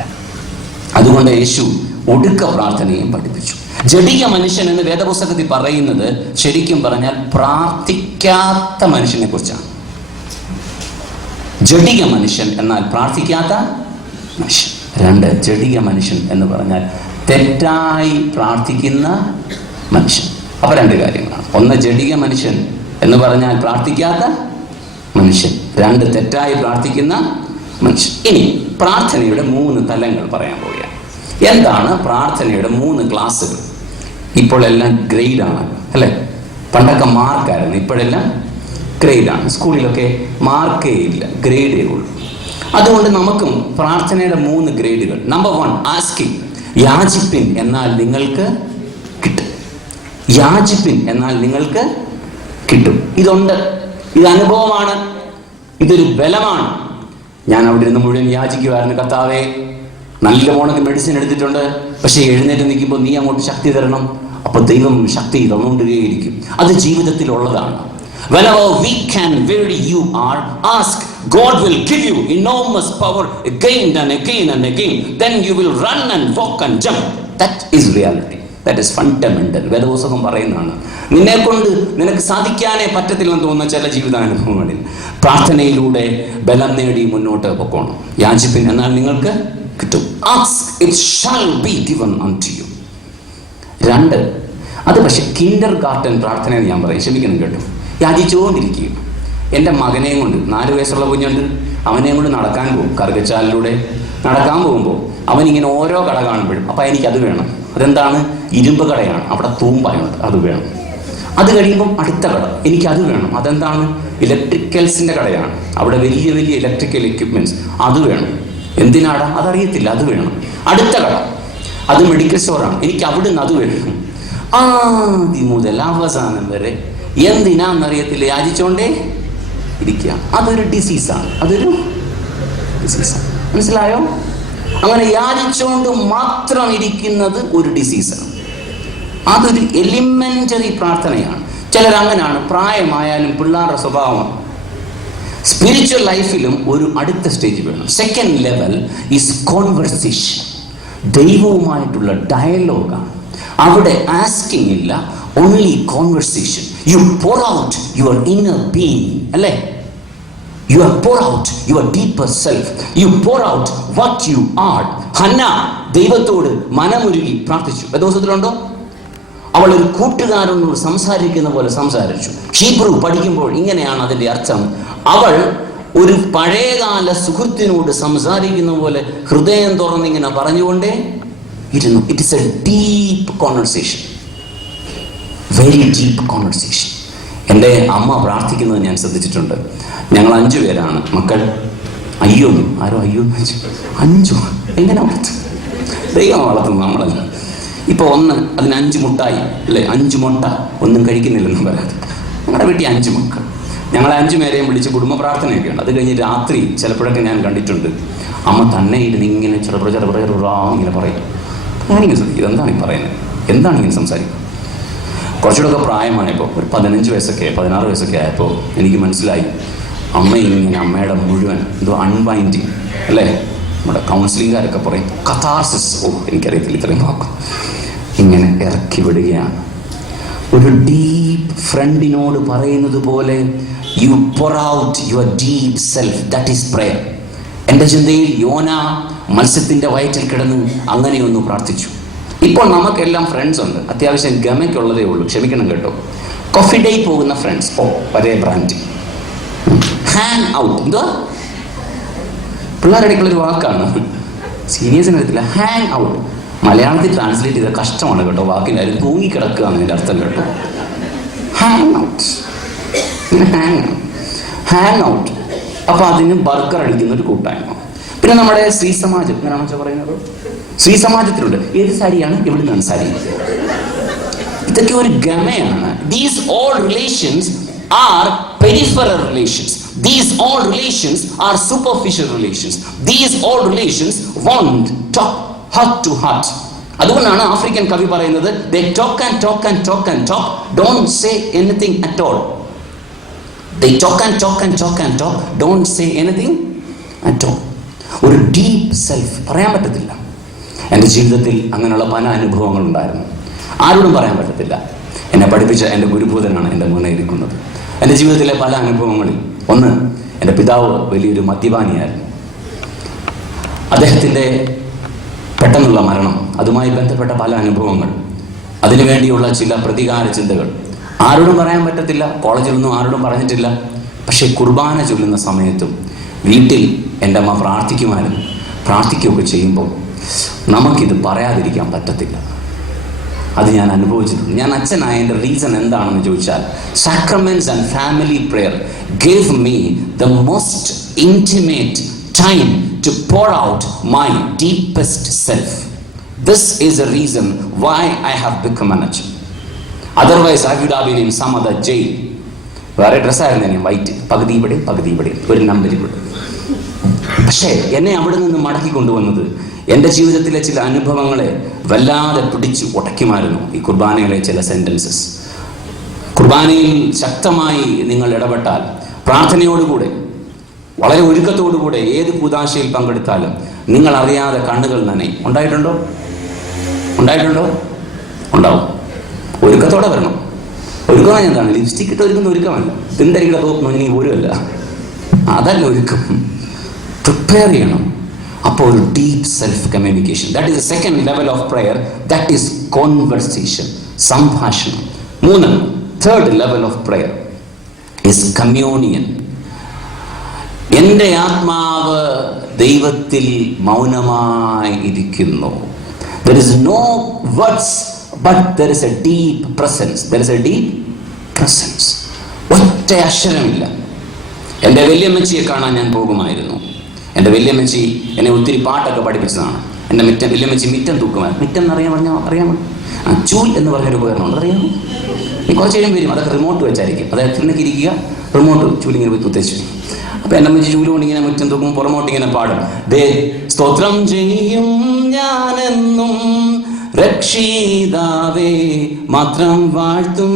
അതുകൊണ്ട് യേശു ഒടുക്ക പ്രാർത്ഥനയും പഠിപ്പിച്ചു. ജഡിക മനുഷ്യൻ എന്ന് വേദപുസ്തകത്തിൽ പറയുന്നത് ശരിക്കും പറഞ്ഞാൽ പ്രാർത്ഥിക്കാത്ത മനുഷ്യനെ കുറിച്ചാണ്. ജഡിക മനുഷ്യൻ എന്നാൽ പ്രാർത്ഥിക്കാത്ത മനുഷ്യൻ. രണ്ട്, ജഡിക മനുഷ്യൻ എന്ന് പറഞ്ഞാൽ തെറ്റായി പ്രാർത്ഥിക്കുന്ന മനുഷ്യൻ. അപ്പൊ രണ്ട് കാര്യങ്ങളാണ്. ഒന്ന്, ജഡിക മനുഷ്യൻ എന്ന് പറഞ്ഞാൽ പ്രാർത്ഥിക്കാത്ത മനുഷ്യൻ. രണ്ട്, തെറ്റായി പ്രാർത്ഥിക്കുന്ന മനുഷ്യൻ. ഇനി പ്രാർത്ഥനയുടെ 3 തലങ്ങൾ പറയാൻ പോവുകയാണ്. എന്താണ് പ്രാർത്ഥനയുടെ 3 ക്ലാസ്സുകൾ? ഇപ്പോൾ എല്ലാം ഗ്രേഡാണ്, അല്ലേ? പണ്ടൊക്കെ മാർക്കായിരുന്നു, ഇപ്പോഴെല്ലാം ഗ്രേഡാണ്. സ്കൂളിലൊക്കെ മാർക്കേ ഇല്ല, ഗ്രേഡേ ഉള്ളൂ. അതുകൊണ്ട് നമുക്കും പ്രാർത്ഥനയുടെ 3 ഗ്രേഡുകൾ. Number 1, asking. യാചിപ്പിൻ എന്നാൽ നിങ്ങൾക്ക് കിട്ടും. യാചിപ്പിൻ എന്നാൽ നിങ്ങൾക്ക് കിട്ടും. ഇതുണ്ട്, ഇത് അനുഭവമാണ്, ഇതൊരു ബലമാണ്. ഞാൻ അവിടെ ഇരുന്ന് മുഴുവൻ യാചിക്കുമായിരുന്നു, കർത്താവേ നല്ല പോണക്ക് മെഡിസിൻ എടുത്തിട്ടുണ്ട്, പക്ഷെ എഴുന്നേറ്റ് നിൽക്കുമ്പോൾ നീ അങ്ങോട്ട് ശക്തി തരണം. അപ്പൊ ദൈവം ശക്തി തന്നുകൊണ്ടേയിരിക്കും. അത് ജീവിതത്തിലുള്ളതാണ്. Whenever weak and weary you are, ask. God will give you enormous power again and again and again. Then you will run and walk and jump. That is reality. That is fundamental. വേദപുസ്തകം പറയുന്നതാണ്. നിനക്ക് സാധിക്കാനേ പറ്റത്തില്ലെന്ന് തോന്നുന്ന ചില ജീവിതാനുഭവങ്ങളിൽ പ്രാർത്ഥനയിലൂടെ ബലം നേടി മുന്നോട്ട് പോകണം. യാചിപ്പിൻ എന്നാൽ നിങ്ങൾക്ക് കിട്ടും. Ask, it shall be given unto you. 2, അത് പക്ഷെ കിൻഡർ ഗാർട്ടൻ പ്രാർത്ഥന എന്ന് ഞാൻ പറയും. ക്ഷമിക്കണം കേട്ടോ. യാചിച്ചുകൊണ്ടിരിക്കുക. എൻ്റെ മകനെയും കൊണ്ട്, 4 വയസ്സുള്ള കുഞ്ഞുണ്ട്, അവനെയും കൊണ്ട് നടക്കാൻ പോകും. കറുകച്ചാലിലൂടെ നടക്കാൻ പോകുമ്പോൾ അവനിങ്ങനെ ഓരോ കട കാണുമ്പോഴും അപ്പം എനിക്കത് വേണം. അതെന്താണ്? ഇരുമ്പ് കടയാണ്, അവിടെ തൂമ്പായുണ്ട്, അത് വേണം. അത് കഴിയുമ്പം അടുത്ത കട, എനിക്കത് വേണം. അതെന്താണ്? ഇലക്ട്രിക്കൽസിൻ്റെ കടയാണ്, അവിടെ വലിയ വലിയ ഇലക്ട്രിക്കൽ എക്യുപ്മെൻറ്റ്സ്, അത് വേണം. എന്തിനാടാ? അതറിയത്തില്ല, അത് വേണം. അടുത്ത കട, അത് മെഡിക്കൽ സ്റ്റോറാണ്, എനിക്ക് അവിടുന്ന് അത് വേണം. ആദ്യം മുതൽ അവസാനം വരെ എന്തിനാന്നറിയത്തില്ല, യാചിച്ചോണ്ടേ ഇരിക്കുക. അതൊരു ഡിസീസാണ്, അതൊരു ഡിസീസാണ്. മനസ്സിലായോ? അങ്ങനെ യാചിച്ചുകൊണ്ട് മാത്രം ഇരിക്കുന്നത് ഒരു ഡിസീസാണ്. അതൊരു എലിമെന്ററി പ്രാർത്ഥനയാണ്. ചിലരങ്ങനെയാണ്, പ്രായമായാലും പിള്ളേരുടെ സ്വഭാവമാണ്. സ്പിരിച്വൽ ലൈഫിലും ഒരു അടുത്ത സ്റ്റേജ് വേണം. Second level is conversation. ദൈവവുമായിട്ടുള്ള ഡയലോഗാണ്. അവിടെ ആസ്കിങ് ഇല്ല, only conversation. You pour out your inner being, അല്ലേ? You pour out your deeper self. You pour out what you are. Hannah ദൈവത്തോട് മനമുരുകി പ്രാർത്ഥിച്ചു. വേദപുസ്തകത്തിലുണ്ടോ? അവൾ ഒരു കൂട്ടുകാരനോട് സംസാരിക്കുന്ന പോലെ സംസാരിച്ചു. ഹീബ്രു പഠിക്കുമ്പോൾ ഇങ്ങനെയാണ് അതിൻ്റെ അർത്ഥം. അവൾ ഒരു പഴയകാല സുഹൃത്തിനോട് സംസാരിക്കുന്ന പോലെ ഹൃദയം തുറന്നിങ്ങനെ പറഞ്ഞുകൊണ്ടേ ഇരുന്നു. It is A deep conversation, very deep conversation. എൻ്റെ അമ്മ പ്രാർത്ഥിക്കുന്നത് ഞാൻ ശ്രദ്ധിച്ചിട്ടുണ്ട്. ഞങ്ങൾ 5 പേരാണ് മക്കൾ. അയ്യോ, ആരോ അയ്യോ 5 എങ്ങനെ വളർത്തും? ദൈവം വളർത്തുന്നു, നമ്മളല്ല. ഇപ്പോൾ 1, അതിന് 5 മുട്ടായി, അല്ലേ? 5 മുട്ട, ഒന്നും കഴിക്കുന്നില്ലെന്നും പറയാതെ. ഞങ്ങളുടെ വീട്ടിൽ 5 മക്കൾ. ഞങ്ങൾ 5 പേരെയും വിളിച്ച് കുടുംബ പ്രാർത്ഥനയൊക്കെ ഉണ്ട്. അത് കഴിഞ്ഞ് രാത്രി ചിലപ്പോഴൊക്കെ ഞാൻ കണ്ടിട്ടുണ്ട് അമ്മ തന്നെ ഇരുന്ന് ഇങ്ങനെ ഇങ്ങനെ പറയും. ഞാനിങ്ങനെ ശ്രദ്ധിക്കും, എന്താണ് ഈ പറയുന്നത്, എന്താണ് ഇങ്ങനെ സംസാരിക്കുക. കുറച്ചുകൂടെ പ്രായമായപ്പോൾ ഒരു 15 വയസ്സൊക്കെ 16 വയസ്സൊക്കെ ആയപ്പോൾ എനിക്ക് മനസ്സിലായി അമ്മ ഇങ്ങനെ അമ്മയുടെ മുഴുവൻ എന്തോ അൺബൈൻഡിങ് അല്ലേ, നമ്മുടെ കൗൺസിലിംഗുകാരൊക്കെ പറയും കഥാർസിസ്, എനിക്കറിയത്തില്ല ഇത്രയും വാക്കും, ഇങ്ങനെ ഇറക്കി വിടുകയാണ്. ഒരു ഡീപ്പ് ഫ്രണ്ടിനോട് പറയുന്നത് പോലെ U pour out your deep self, that is prayer. എൻ്റെ ചിന്തയിൽ യോന മത്സ്യത്തിൻ്റെ വയറ്റിൽ കിടന്ന് അങ്ങനെയൊന്ന് പ്രാർത്ഥിച്ചു. ഇപ്പോൾ നമുക്കെല്ലാം ഫ്രണ്ട്സ് ഉണ്ട്, അത്യാവശ്യം ഗമയ്ക്കുള്ളതേ ഉള്ളൂ, ക്ഷമിക്കണം കേട്ടോ. കോഫി ഡേ പോകുന്ന ഫ്രണ്ട്സ്, ഒരേ ബ്രാൻഡ്. ഹാങ് ഔട്ട്, എന്തുവാ പിള്ളേരുടെ ഇടയ്ക്കുള്ളൊരു വാക്കാണ്, സീനിയേഴ്സിന് അറിയത്തില്ല. ഹാങ് ഔട്ട് മലയാളത്തിൽ ട്രാൻസ്ലേറ്റ് ചെയ്ത കഷ്ടമാണ് കേട്ടോ, വാക്കിൻ്റെ കാര്യം തൂങ്ങിക്കിടക്കുക എന്നതിൻ്റെ അർത്ഥം കേട്ടോ. Hang out, hang out. അപ്പൊ അതിന് ബർഗർ അടിക്കുന്ന ഒരു കൂട്ടായ്മ. പിന്നെ നമ്മുടെ ശ്രീ സമാജം, എങ്ങനെയാണെന്ന് വെച്ചാൽ പറയുന്നത്, ശ്രീ സമാജത്തിലുണ്ട്. ഏത് സാരിയാണ്, എവിടെ നിന്നാണ് സാരി, ഇതൊക്കെ ഒരു ഗമയാണ്. These all relations are peripheral relations. These all relations are superficial relations. These all relations won't talk heart to heart. അതുകൊണ്ടാണ് ആഫ്രിക്കൻ കവി പറയുന്നത് they talk and talk and talk and talk, don't say anything at all. They talk and talk and talk and talk, don't say anything at all. ഒരു deep self പറയാൻ പറ്റത്തില്ല. എൻ്റെ ജീവിതത്തിൽ അങ്ങനെയുള്ള പല അനുഭവങ്ങൾ ഉണ്ടായിരുന്നു. ആരോടും പറയാൻ പറ്റത്തില്ല. എന്നെ പഠിപ്പിച്ച എൻ്റെ ഗുരുഭൂതനാണ് എൻ്റെ മുന്നേ ഇരിക്കുന്നത്. എൻ്റെ ജീവിതത്തിലെ പല അനുഭവങ്ങളിൽ ഒന്ന്, എൻ്റെ പിതാവ് വലിയൊരു മദ്യപാനിയായിരുന്നു. അദ്ദേഹത്തിൻ്റെ പെട്ടെന്നുള്ള മരണം, അതുമായി ബന്ധപ്പെട്ട പല അനുഭവങ്ങൾ, അതിനുവേണ്ടിയുള്ള ചില പ്രതികാര ചിന്തകൾ ആരോടും പറയാൻ പറ്റത്തില്ല. കോളേജിലൊന്നും ആരോടും പറഞ്ഞിട്ടില്ല. പക്ഷേ കുർബാന ചൊല്ലുന്ന സമയത്തും വീട്ടിൽ എൻ്റെ അമ്മ പ്രാർത്ഥിക്കുമായിരുന്നു. പ്രാർത്ഥിക്കുകയൊക്കെ ചെയ്യുമ്പോൾ നമുക്കിത് പറയാതിരിക്കാൻ പറ്റത്തില്ല. അത് ഞാൻ അനുഭവിച്ചിട്ടുണ്ട്. ഞാൻ അച്ഛനായതിൻ്റെ റീസൺ എന്താണെന്ന് ചോദിച്ചാൽ, sacraments and family prayer gave me the most intimate time to pour out my deepest self. This is the reason why I have become an archer. Otherwise I would have been in some other jail. വേറെ ഡ്രസ്സായിരുന്നു ഞാൻ, white, പകുതി ഇവിടെ ഒരു number ഇവിടെ. പക്ഷേ എന്നെ അവിടെ നിന്ന് മടക്കി കൊണ്ടുവന്നത് എൻ്റെ ജീവിതത്തിലെ ചില അനുഭവങ്ങളെ വല്ലാതെ പിടിച്ചു ഉടയ്ക്കുമായിരുന്നു ഈ കുർബാനയിലെ ചില സെൻറ്റൻസസ്. കുർബാനയിൽ ശക്തമായി നിങ്ങൾ ഇടപെട്ടാൽ, പ്രാർത്ഥനയോടുകൂടെ വളരെ ഒരുക്കത്തോടുകൂടെ ഏത് കൂദാശയിൽ പങ്കെടുത്താലും നിങ്ങൾ അറിയാതെ കണ്ണുകൾ നനയും. ഉണ്ടായിട്ടുണ്ടോ? ഉണ്ടാവും. ഒരുക്കത്തോടെ വരണം. ഒരുക്കം എന്താണ്? ലിപ്സ്റ്റിക് ഇട്ട് ഒരുക്കുന്ന ഒരുക്കമല്ല, തിന്തരികളെ തോന്നുന്നു ഇനി പോലുമല്ല, അതല്ല ഒരുക്കം. പ്രിപ്പയർ ചെയ്യണം. അപ്പോൾ ഒരു deep self communication, that is the second level of prayer, that is conversation, സംഭാഷണം. 3, third level of prayer is communion. എൻ്റെ ആത്മാവ് ദൈവത്തിൽ മൗനമായി ഇരിക്കുന്നു. There is no words, but there is a deep presence. There is a deep presence. ഒറ്റ അക്ഷരമില്ല. എൻ്റെ വല്യമ്മച്ചിയെ കാണാൻ ഞാൻ പോകുമായിരുന്നു. എൻ്റെ വല്യമ്മച്ചി എന്നെ ഒത്തിരി പാട്ടൊക്കെ പഠിപ്പിച്ചതാണ്. എൻ്റെ വല്യമ്മച്ചി മിറ്റം തൂക്കുമായിരുന്നു. മിറ്റം എന്നറിയാമോ? ചൂൽ എന്ന് പറഞ്ഞൊരു ഉപകരണമുണ്ട്, അറിയാമോ? ഈ കുറച്ച് കഴിയും വരും, അതൊക്കെ റിമോട്ട് വെച്ചായിരിക്കും. അതായത് തിണ്ണക്ക് ഇരിക്കുക, റിമോട്ട് ചൂലിങ്ങനെ പോയി കുത്തിച്ചു. അപ്പൊ എൻ്റെ അമ്മച്ചി ചൂലുകൊണ്ട് ഇങ്ങനെ മുറ്റം തൂക്കും, പുറമോട്ട് ഇങ്ങനെ പാടും. ദേ സ്തോത്രം ചെയ്യും ഞാനെന്നും രക്ഷിതാവേ മാത്രം വാഴ്ത്തും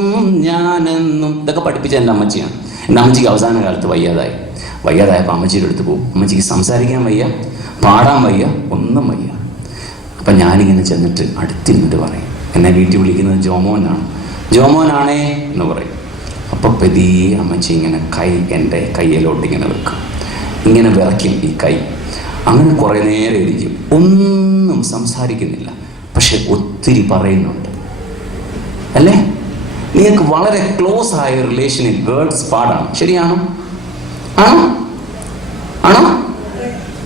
ഞാനെന്നും. ഇതൊക്കെ പഠിപ്പിച്ച എൻ്റെ അമ്മച്ചിയാണ്. എൻ്റെ അമ്മച്ചിക്ക് അവസാന കാലത്ത് വയ്യാതായപ്പോൾ അമ്മച്ചിയുടെ അടുത്ത് പോകും. അമ്മച്ചിക്ക് സംസാരിക്കാൻ വയ്യ, പാടാൻ വയ്യ, ഒന്നും വയ്യ. അപ്പം ഞാനിങ്ങനെ ചെന്നിട്ട് അടുത്തിരുന്നിട്ട് പറയും, എന്നെ വീട്ടിൽ വിളിക്കുന്നത് ജോമോനാണേ എന്ന് പറയും. അപ്പോൾ പതിയെ അമ്മച്ചി ഇങ്ങനെ കൈ എൻ്റെ കയ്യിലോട്ട് ഇങ്ങനെ വെക്കും, ഇങ്ങനെ വിറയ്ക്കും ഈ കൈ. അങ്ങനെ കുറേ നേരം ഇരിക്കും, ഒന്നും സംസാരിക്കുന്നില്ല, പക്ഷെ ഒത്തിരി പറയുന്നുണ്ട്. അല്ലേ? നിങ്ങൾക്ക് വളരെ ക്ലോസ് ആയ റിലേഷനിൽ വേർഡ്സ് പാടാണ്. ശരിയാണോ? ആണോ?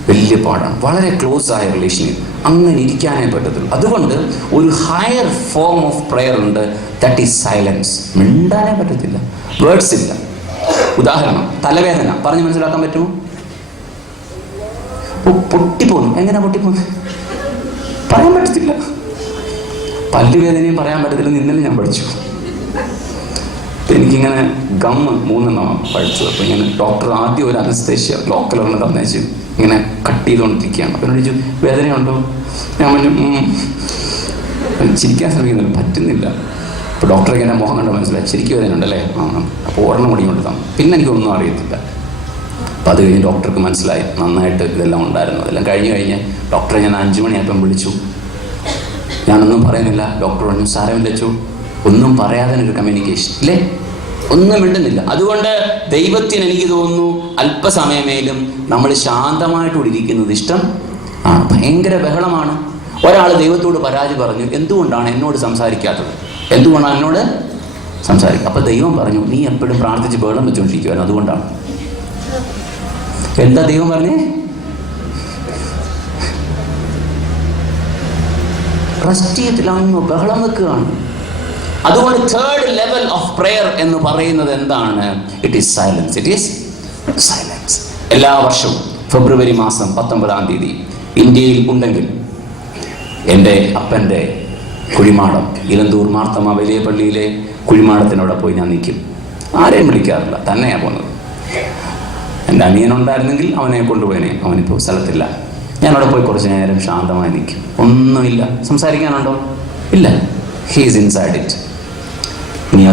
വലിയ പാടാണ്. വളരെ ക്ലോസ് ആയ റിലേഷനിൽ അങ്ങനെ ഇരിക്കാനേ പറ്റത്തുള്ളൂ. അതുകൊണ്ട് ഒരു ഹയർ ഫോം ഓഫ് പ്രയർ ഉണ്ട്, ദാറ്റ് ഈസ് സൈലൻസ്. മിണ്ടാനേ പറ്റത്തില്ല, വേർഡ്സ് ഇല്ല. ഉദാഹരണം, തലവേദന പറഞ്ഞ് മനസ്സിലാക്കാൻ പറ്റുമോ? പൊട്ടിപ്പോന്നു. എങ്ങനെ പൊട്ടിപ്പോന്നു? പറയാൻ പറ്റത്തില്ല. പല്ലുവേദനയും പറയാൻ പറ്റത്തില്ല. ഇന്നലെ ഞാൻ പഠിച്ചു. അപ്പം എനിക്കിങ്ങനെ ഗമ്മ് 3 പഠിച്ചു. അപ്പോൾ ഇങ്ങനെ ഡോക്ടർ ആദ്യം ഒരു അനസ്തേഷ്യ ലോക്കൽ ഒരെണ്ണം തന്നേച്ചു, ഇങ്ങനെ കട്ട് ചെയ്തുകൊണ്ടിരിക്കുകയാണ്. അപ്പം എന്നോട് ചോദിച്ചു വേദനയുണ്ടോ? ഞാൻ പറഞ്ഞു ചിരിക്കാൻ ശ്രമിക്കുന്നില്ല, പറ്റുന്നില്ല. അപ്പോൾ ഡോക്ടറെ എൻ്റെ മുഖം കണ്ട മനസ്സിലായി ശരിക്കും വേദനയുണ്ടല്ലേ. അപ്പോൾ ഒരെണ്ണം കൂടി കൊണ്ട് തന്നു. പിന്നെ എനിക്കൊന്നും അറിയത്തില്ല. അപ്പോൾ അത് കഴിഞ്ഞ് ഡോക്ടർക്ക് മനസ്സിലായി നന്നായിട്ട് ഇതെല്ലാം ഉണ്ടായിരുന്നു. അതെല്ലാം കഴിഞ്ഞ് ഡോക്ടറെ ഞാൻ 5 മണിയായപ്പം വിളിച്ചു. ഞാനൊന്നും പറയുന്നില്ല. ഡോക്ടർ പറഞ്ഞു സാരമില്ല അച്ചു, ഒന്നും പറയാതെ ഒരു കമ്മ്യൂണിക്കേഷൻ ഇല്ലേ, ഒന്നും മിണ്ടുന്നില്ല. അതുകൊണ്ട് ദൈവത്തിന് എനിക്ക് തോന്നുന്നു അല്പസമയമേലും നമ്മൾ ശാന്തമായിട്ടൂടെ ഇരിക്കുന്നത് ഇഷ്ടം ആണ്. ഭയങ്കര ബഹളമാണ്. ഒരാൾ ദൈവത്തോട് പരാതി പറഞ്ഞു, എന്തുകൊണ്ടാണ് എന്നോട് സംസാരിക്കാത്തത്, എന്തുകൊണ്ടാണ് എന്നോട് സംസാരിക്കുക? അപ്പോൾ ദൈവം പറഞ്ഞു നീ എപ്പോഴും പ്രാർത്ഥിച്ച് ബഹളം വെച്ചുകൊണ്ടിരിക്കുവായിരുന്നു, അതുകൊണ്ടാണ്. എന്താ ദൈവം പറഞ്ഞേ? റെസ്റ്റ് ചെയ്തിട്ടില്ല, ബഹളം വെക്കുകയാണ്. അതുകൊണ്ട് 3rd ലെവൽ ഓഫ് പ്രെയർ എന്ന് പറയുന്നത് എന്താണ്? It is silence. It is silence. എല്ലാ വർഷവും ഫെബ്രുവരി മാസം 19-ാം തീയതി ഇന്ത്യയിൽ ഉണ്ടെങ്കിൽ എൻ്റെ അപ്പൻ്റെ കുഴിമാടം ഇലന്തൂർ മാർത്തമ്മ വലിയ പള്ളിയിലെ കുഴിമാടത്തിനവിടെ പോയി ഞാൻ നിൽക്കും. ആരെയും വിളിക്കാറില്ല, തന്നെയാണ് പോകുന്നത്. എൻ്റെ അനിയനുണ്ടായിരുന്നെങ്കിൽ അവനെ കൊണ്ടുപോയനെ, അവനിപ്പോൾ സ്ഥലത്തില്ല. ഞാനവിടെ പോയി കുറച്ച് നേരം ശാന്തമായി നിൽക്കും. ഒന്നുമില്ല. സംസാരിക്കാനുണ്ടോ? ഇല്ല. He is inside it. ഇനി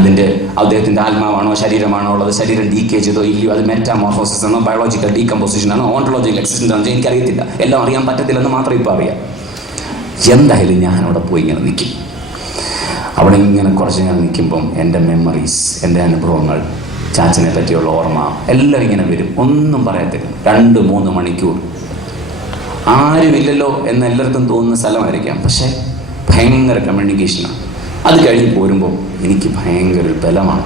അദ്ദേഹത്തിൻ്റെ ആത്മാവാണോ ശരീരമാണോ ഉള്ളത്, ശരീരം ഡീക്കേ ചെയ്തോ ഇല്ലയോ, അത് മെറ്റാമോർഫോസിസ് ആണോ ബയോളജിക്കൽ ഡീകമ്പോസിഷൻ ആണോ ഓണ്ടോളജിക്കൽ എക്സിസ്റ്റൻസ് ആണോ എനിക്കറിയത്തില്ല. എല്ലാം അറിയാൻ പറ്റത്തില്ലെന്ന് മാത്രം ഇപ്പോൾ അറിയാം. എന്തായാലും ഞാൻ അവിടെ പോയി ഇങ്ങനെ നിൽക്കും. അവിടെ ഇങ്ങനെ കുറച്ച് നേരം നിൽക്കുമ്പം എൻ്റെ മെമ്മറീസ്, എൻ്റെ അനുഭവങ്ങൾ, ചാച്ചനെ പറ്റിയുള്ള ഓർമ്മ എല്ലാം ഇങ്ങനെ വരും. ഒന്നും പറയത്തില്ല. 2-3 മണിക്കൂർ ആരുമില്ലല്ലോ എന്ന് എല്ലാവർക്കും തോന്നുന്ന സ്ഥലമായിരിക്കാം, പക്ഷേ ഭയങ്കര കമ്മ്യൂണിക്കേഷനാണ്. അത് കഴിഞ്ഞ് പോരുമ്പോൾ എനിക്ക് ഭയങ്കര ഒരു ബലമാണ്.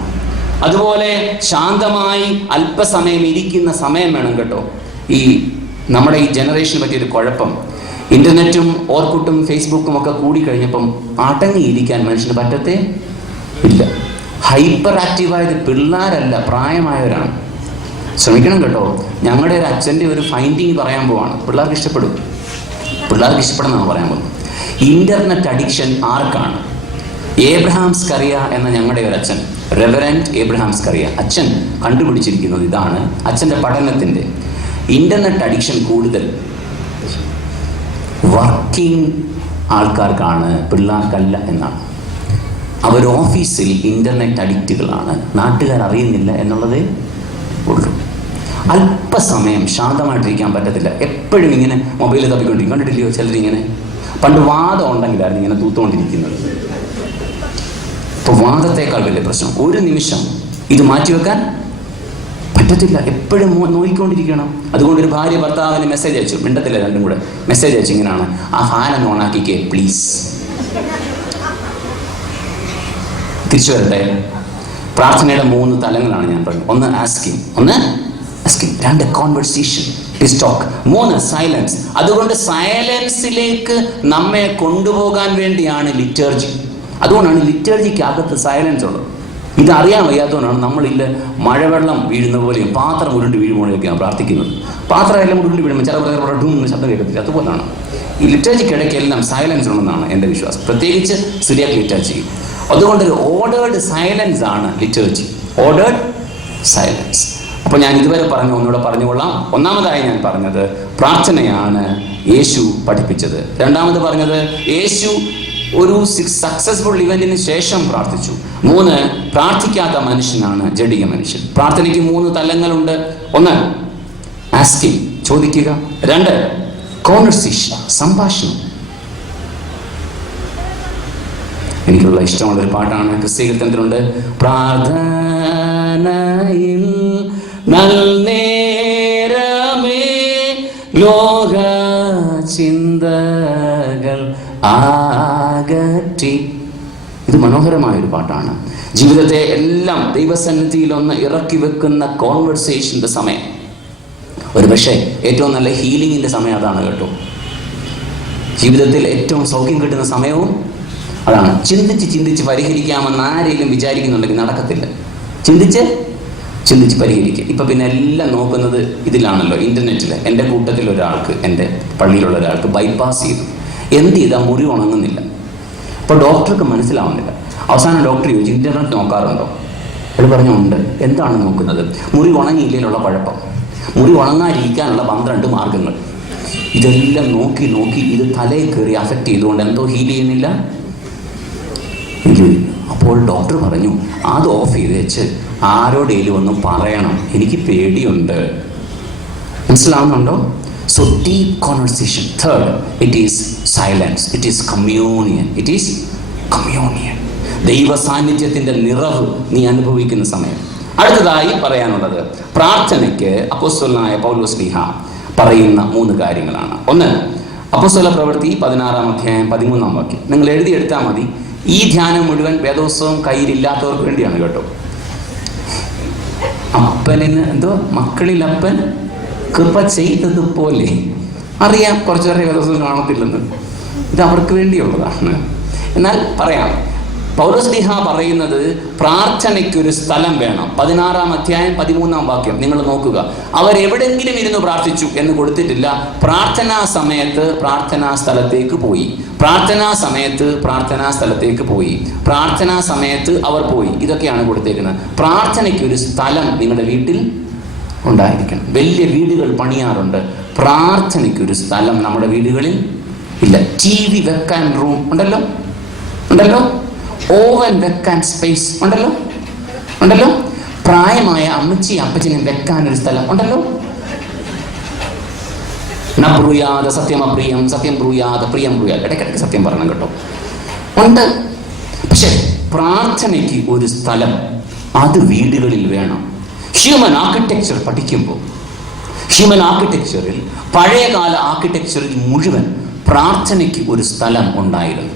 അതുപോലെ ശാന്തമായി അല്പസമയം ഇരിക്കുന്ന സമയം വേണം കേട്ടോ. നമ്മുടെ ഈ ജനറേഷന് പറ്റിയൊരു കുഴപ്പം, ഇൻ്റർനെറ്റും ഓർക്കുട്ടും ഫേസ്ബുക്കും ഒക്കെ കൂടിക്കഴിഞ്ഞപ്പം അടങ്ങിയിരിക്കാൻ മനുഷ്യന് പറ്റത്തേ ഇല്ല. ഹൈപ്പർ ആക്റ്റീവായത് പിള്ളേരല്ല, പ്രായമായവരാണ്. ശ്രമിക്കണം കേട്ടോ. ഞങ്ങളുടെ ഒരു അച്ഛൻ്റെ ഒരു ഫൈൻഡിങ് പറയാൻ പോവാണ്. പിള്ളേർക്ക് ഇഷ്ടപ്പെടും, പിള്ളേർക്ക് ഇഷ്ടപ്പെടുന്നതാണ് പറയാൻ പോകുന്നത്. ഇൻ്റർനെറ്റ് അഡിക്ഷൻ ആർക്കാണ്? ഏബ്രഹാം സ്കറിയ എന്ന ഞങ്ങളുടെ ഒരു അച്ഛൻ, റെവറൻഡ് ഏബ്രഹാം സ്കറിയ അച്ഛൻ കണ്ടുപിടിച്ചിരിക്കുന്നത് ഇതാണ്. അച്ഛൻ്റെ പഠനത്തിൻ്റെ ഇൻ്റർനെറ്റ് അഡിക്ഷൻ കൂടുതൽ വർക്കിംഗ് ആൾക്കാർക്കാണ്, പിള്ളേർക്കല്ല എന്നാണ്. അവർ ഓഫീസിൽ ഇൻ്റർനെറ്റ് അഡിക്റ്റുകളാണ്, നാട്ടുകാർ അറിയുന്നില്ല എന്നുള്ളതേ ഉള്ളൂ. അല്പസമയം ശാന്തമായിട്ടിരിക്കാൻ പറ്റത്തില്ല. എപ്പോഴും ഇങ്ങനെ മൊബൈലിൽ തപ്പിക്കൊണ്ടിരിക്കും. കണ്ടിട്ടില്ലയോ ചിലരിങ്ങനെ? പണ്ട് വാദം ഉണ്ടെങ്കിലായിരുന്നു ഇങ്ങനെ തൂത്തുകൊണ്ടിരിക്കുന്നത്. ഇപ്പോൾ വാദത്തേക്കാൾ വലിയ പ്രശ്നം. ഒരു നിമിഷം ഇത് മാറ്റിവെക്കാൻ പറ്റത്തില്ല. എപ്പോഴും നോക്കിക്കൊണ്ടിരിക്കണം. അതുകൊണ്ട് ഒരു ഭാര്യ ഭർത്താവിന് മെസ്സേജ് അയച്ചു, മിണ്ടത്തില്ല, രണ്ടും കൂടെ മെസ്സേജ് അയച്ചു ഇങ്ങനെയാണ്, ആ ഫാൻ ഒന്ന് ഓണാക്കിക്കേ പ്ലീസ്. തിരിച്ചു വരട്ടെ. പ്രാർത്ഥനയുടെ 3 തലങ്ങളാണ് ഞാൻ പറഞ്ഞത്. 1 ആസ്കിങ്, 2 കോൺവെർസേഷൻ, ടോക്ക്, 3 സൈലൻസ്. അതുകൊണ്ട് സൈലൻസിലേക്ക് നമ്മെ കൊണ്ടുപോകാൻ വേണ്ടിയാണ് ലിറ്റർജി. അതുകൊണ്ടാണ് ലിറ്റർജിക്ക് അകത്ത് സൈലൻസ് ഉള്ളത്. ഇതറിയാൻ വയ്യാത്തതുകൊണ്ടാണ് നമ്മളില്ല മഴവെള്ളം വീഴുന്ന പോലെയും പാത്രം ഉരുണ്ട് വീഴുമ്പോഴൊക്കെയാണ് പ്രാർത്ഥിക്കുന്നത്. പാത്രം എല്ലാം ഉരുണ്ട് വീഴുമ്പോൾ ചില ശബ്ദം കേൾക്കത്തില്ല. അതുപോലെയാണ് ഈ ലിറ്റർജിക്കിടയ്ക്കെല്ലാം സൈലൻസ് ഉണ്ടെന്നാണ് എൻ്റെ വിശ്വാസം, പ്രത്യേകിച്ച് സിറിയാക് ലിറ്റർജി. അതുകൊണ്ട് ഒരു ഓർഡേർഡ് സൈലൻസ് ആണ് ലിറ്റർജി, ഓർഡേർഡ് സൈലൻസ്. അപ്പോൾ ഞാൻ ഇതുവരെ പറഞ്ഞു, ഒന്നുകൂടെ പറഞ്ഞുകൊള്ളാം. ഒന്നാമതായി ഞാൻ പറഞ്ഞത് പ്രാർത്ഥനയാണ് യേശു പഠിപ്പിച്ചത്. രണ്ടാമത് പറഞ്ഞത് യേശു ഒരു സക്സസ്ഫുൾ ഇവന്റിന് ശേഷം പ്രാർത്ഥിച്ചു. 3 പ്രാർത്ഥിക്കാത്ത മനുഷ്യനാണ് ജഡിക മനുഷ്യൻ. പ്രാർത്ഥനയ്ക്ക് 3 തലങ്ങളുണ്ട്. 1 ആസ്കിങ്, ചോദിക്കുക. 2 കോൺവെർസേഷൻ, സംഭാഷണം. എനിക്കുള്ള ഇഷ്ടമുള്ളൊരു പാട്ടാണ്, ക്രിസ്തീയ കീർത്തനത്തിലുണ്ട്, പ്രാർത്ഥനയിൽ നൽനേരമേ ലോക ചിന്തകൾ ആകറ്റി. ഇത് മനോഹരമായൊരു പാട്ടാണ്. ജീവിതത്തെ എല്ലാം ദൈവസന്നിധിയിൽ ഒന്ന് ഇറക്കി വെക്കുന്ന കോൺവെർസേഷൻ്റെ സമയം. ഒരു പക്ഷേ ഏറ്റവും നല്ല ഹീലിങ്ങിൻ്റെ സമയം അതാണ് കേട്ടോ. ജീവിതത്തിൽ ഏറ്റവും സൗഖ്യം കിട്ടുന്ന സമയവും അതാണ്. ചിന്തിച്ച് പരിഹരിക്കാമെന്ന് ആരെങ്കിലും വിചാരിക്കുന്നുണ്ടെങ്കിൽ നടക്കത്തില്ല. ചിന്തിച്ച് പരിഹരിക്കുക. ഇപ്പം പിന്നെ എല്ലാം നോക്കുന്നത് ഇതിലാണല്ലോ, ഇൻ്റർനെറ്റിൽ. എൻ്റെ കൂട്ടത്തിൽ ഒരാൾക്ക്, എൻ്റെ പള്ളിയിലുള്ള ഒരാൾക്ക് ബൈപ്പാസ് ചെയ്തു. എന്ത് ചെയ്താൽ മുറി ഉണങ്ങുന്നില്ല. അപ്പോൾ ഡോക്ടർക്ക് മനസ്സിലാവുന്നില്ല. അവസാനം ഡോക്ടർ ചോദിച്ചു, ഇൻ്റർനെറ്റ് നോക്കാറുണ്ടോ? അയാൾ പറഞ്ഞു ഉണ്ട്. എന്താണ് നോക്കുന്നത്? മുറി ഉണങ്ങിയില്ലേലുള്ള കുഴപ്പം, മുറി ഉണങ്ങാതിരിക്കാനുള്ള 12 മാർഗങ്ങൾ. ഇതെല്ലാം നോക്കി നോക്കി ഇത് തലയിൽ കയറി അഫക്റ്റ് ചെയ്തുകൊണ്ട് എന്തോ ഹീൽ ചെയ്യുന്നില്ല. അപ്പോൾ ഡോക്ടർ പറഞ്ഞു അത് ഓഫ് ചെയ്ത് വെച്ച് ആരോടേലും ഒന്നും പറയണം, എനിക്ക് പേടിയുണ്ട്. മനസ്സിലാവുന്നുണ്ടോ? So deep conversation. Third, it is silence, it is communion, it is communion. ദൈവ സാന്നിധ്യത്തിന്റെ നിറവ് നീ അനുഭവിക്കുന്ന സമയം. അടുത്തതായി പറയാനുള്ളത് പ്രാർത്ഥനയ്ക്ക് അപ്പോസ്തലനായ പൗലോസ്ലീഹ പറയുന്ന 3 കാര്യങ്ങളാണ്. ഒന്ന്, അപ്പോസ്തല പ്രവൃത്തി 16-ാം അധ്യായം 13-ാം വാക്യം. നിങ്ങൾ എഴുതിയെടുത്താൽ മതി. ഈ ധ്യാനം മുഴുവൻ വേദോത്സവം കയ്യിലില്ലാത്തവർക്ക് വേണ്ടിയാണ് കേട്ടോ. അപ്പനിന് എന്തോ മക്കളിൽ അപ്പൻ കൃപ ചെയ്തതുപോലെ. അറിയാം കുറച്ചുപേരെ വേദോത്സവം കാണത്തില്ലെന്ന്, ഇത് അവർക്ക് വേണ്ടിയുള്ളതാണ്. എന്നാൽ പറയാം, പൗലോസ്ലീഹ പറയുന്നത് പ്രാർത്ഥനയ്ക്കൊരു സ്ഥലം വേണം. 16-ാം അധ്യായം 13-ാം വാക്യം നിങ്ങൾ നോക്കുക. അവരെവിടെങ്കിലും ഇരുന്ന് പ്രാർത്ഥിച്ചു എന്ന് കൊടുത്തിട്ടില്ല. പ്രാർത്ഥനാ സമയത്ത് പ്രാർത്ഥനാ സ്ഥലത്തേക്ക് പോയി, പ്രാർത്ഥനാ സമയത്ത് പ്രാർത്ഥനാ സ്ഥലത്തേക്ക് പോയി, പ്രാർത്ഥനാ സമയത്ത് അവർ പോയി. ഇതൊക്കെയാണ് കൊടുത്തേക്കുന്നത്. പ്രാർത്ഥനയ്ക്കൊരു സ്ഥലം നിങ്ങളുടെ വീട്ടിൽ ഉണ്ടായിരിക്കണം. വലിയ വീടുകൾ പണിയാറുണ്ട്, പ്രാർത്ഥനയ്ക്കൊരു സ്ഥലം നമ്മുടെ വീടുകളിൽ ഇല്ല. TV വെക്കാൻ റൂം ഉണ്ടല്ലോ, ഉണ്ടല്ലോ. ഓവൻ വെക്കാൻ സ്പേസ് ഉണ്ടല്ലോ, ഉണ്ടല്ലോ. പ്രായമായ അമ്മച്ചി അപ്പച്ചനും വെക്കാൻ ഒരു സ്ഥലം ഉണ്ടല്ലോ. നബ്രൂയാത സത്യം അപ്രിയം, സത്യം ബ്രൂയാത പ്രിയം ബ്രൂയാത. ഇടയ്ക്കിടയ്ക്ക് സത്യം പറയണം കേട്ടോ, ഉണ്ട്. പക്ഷെ പ്രാർത്ഥനയ്ക്ക് ഒരു സ്ഥലം അത് വീടുകളിൽ വേണം. ഹ്യൂമൻ ആർക്കിടെക്ചർ പഠിക്കുമ്പോൾ, ഹ്യൂമൻ ആർക്കിടെക്ചറിൽ, പഴയകാല ആർക്കിടെക്ചറിൽ മുഴുവൻ പ്രാർത്ഥനയ്ക്ക് ഒരു സ്ഥലം ഉണ്ടായിരുന്നു.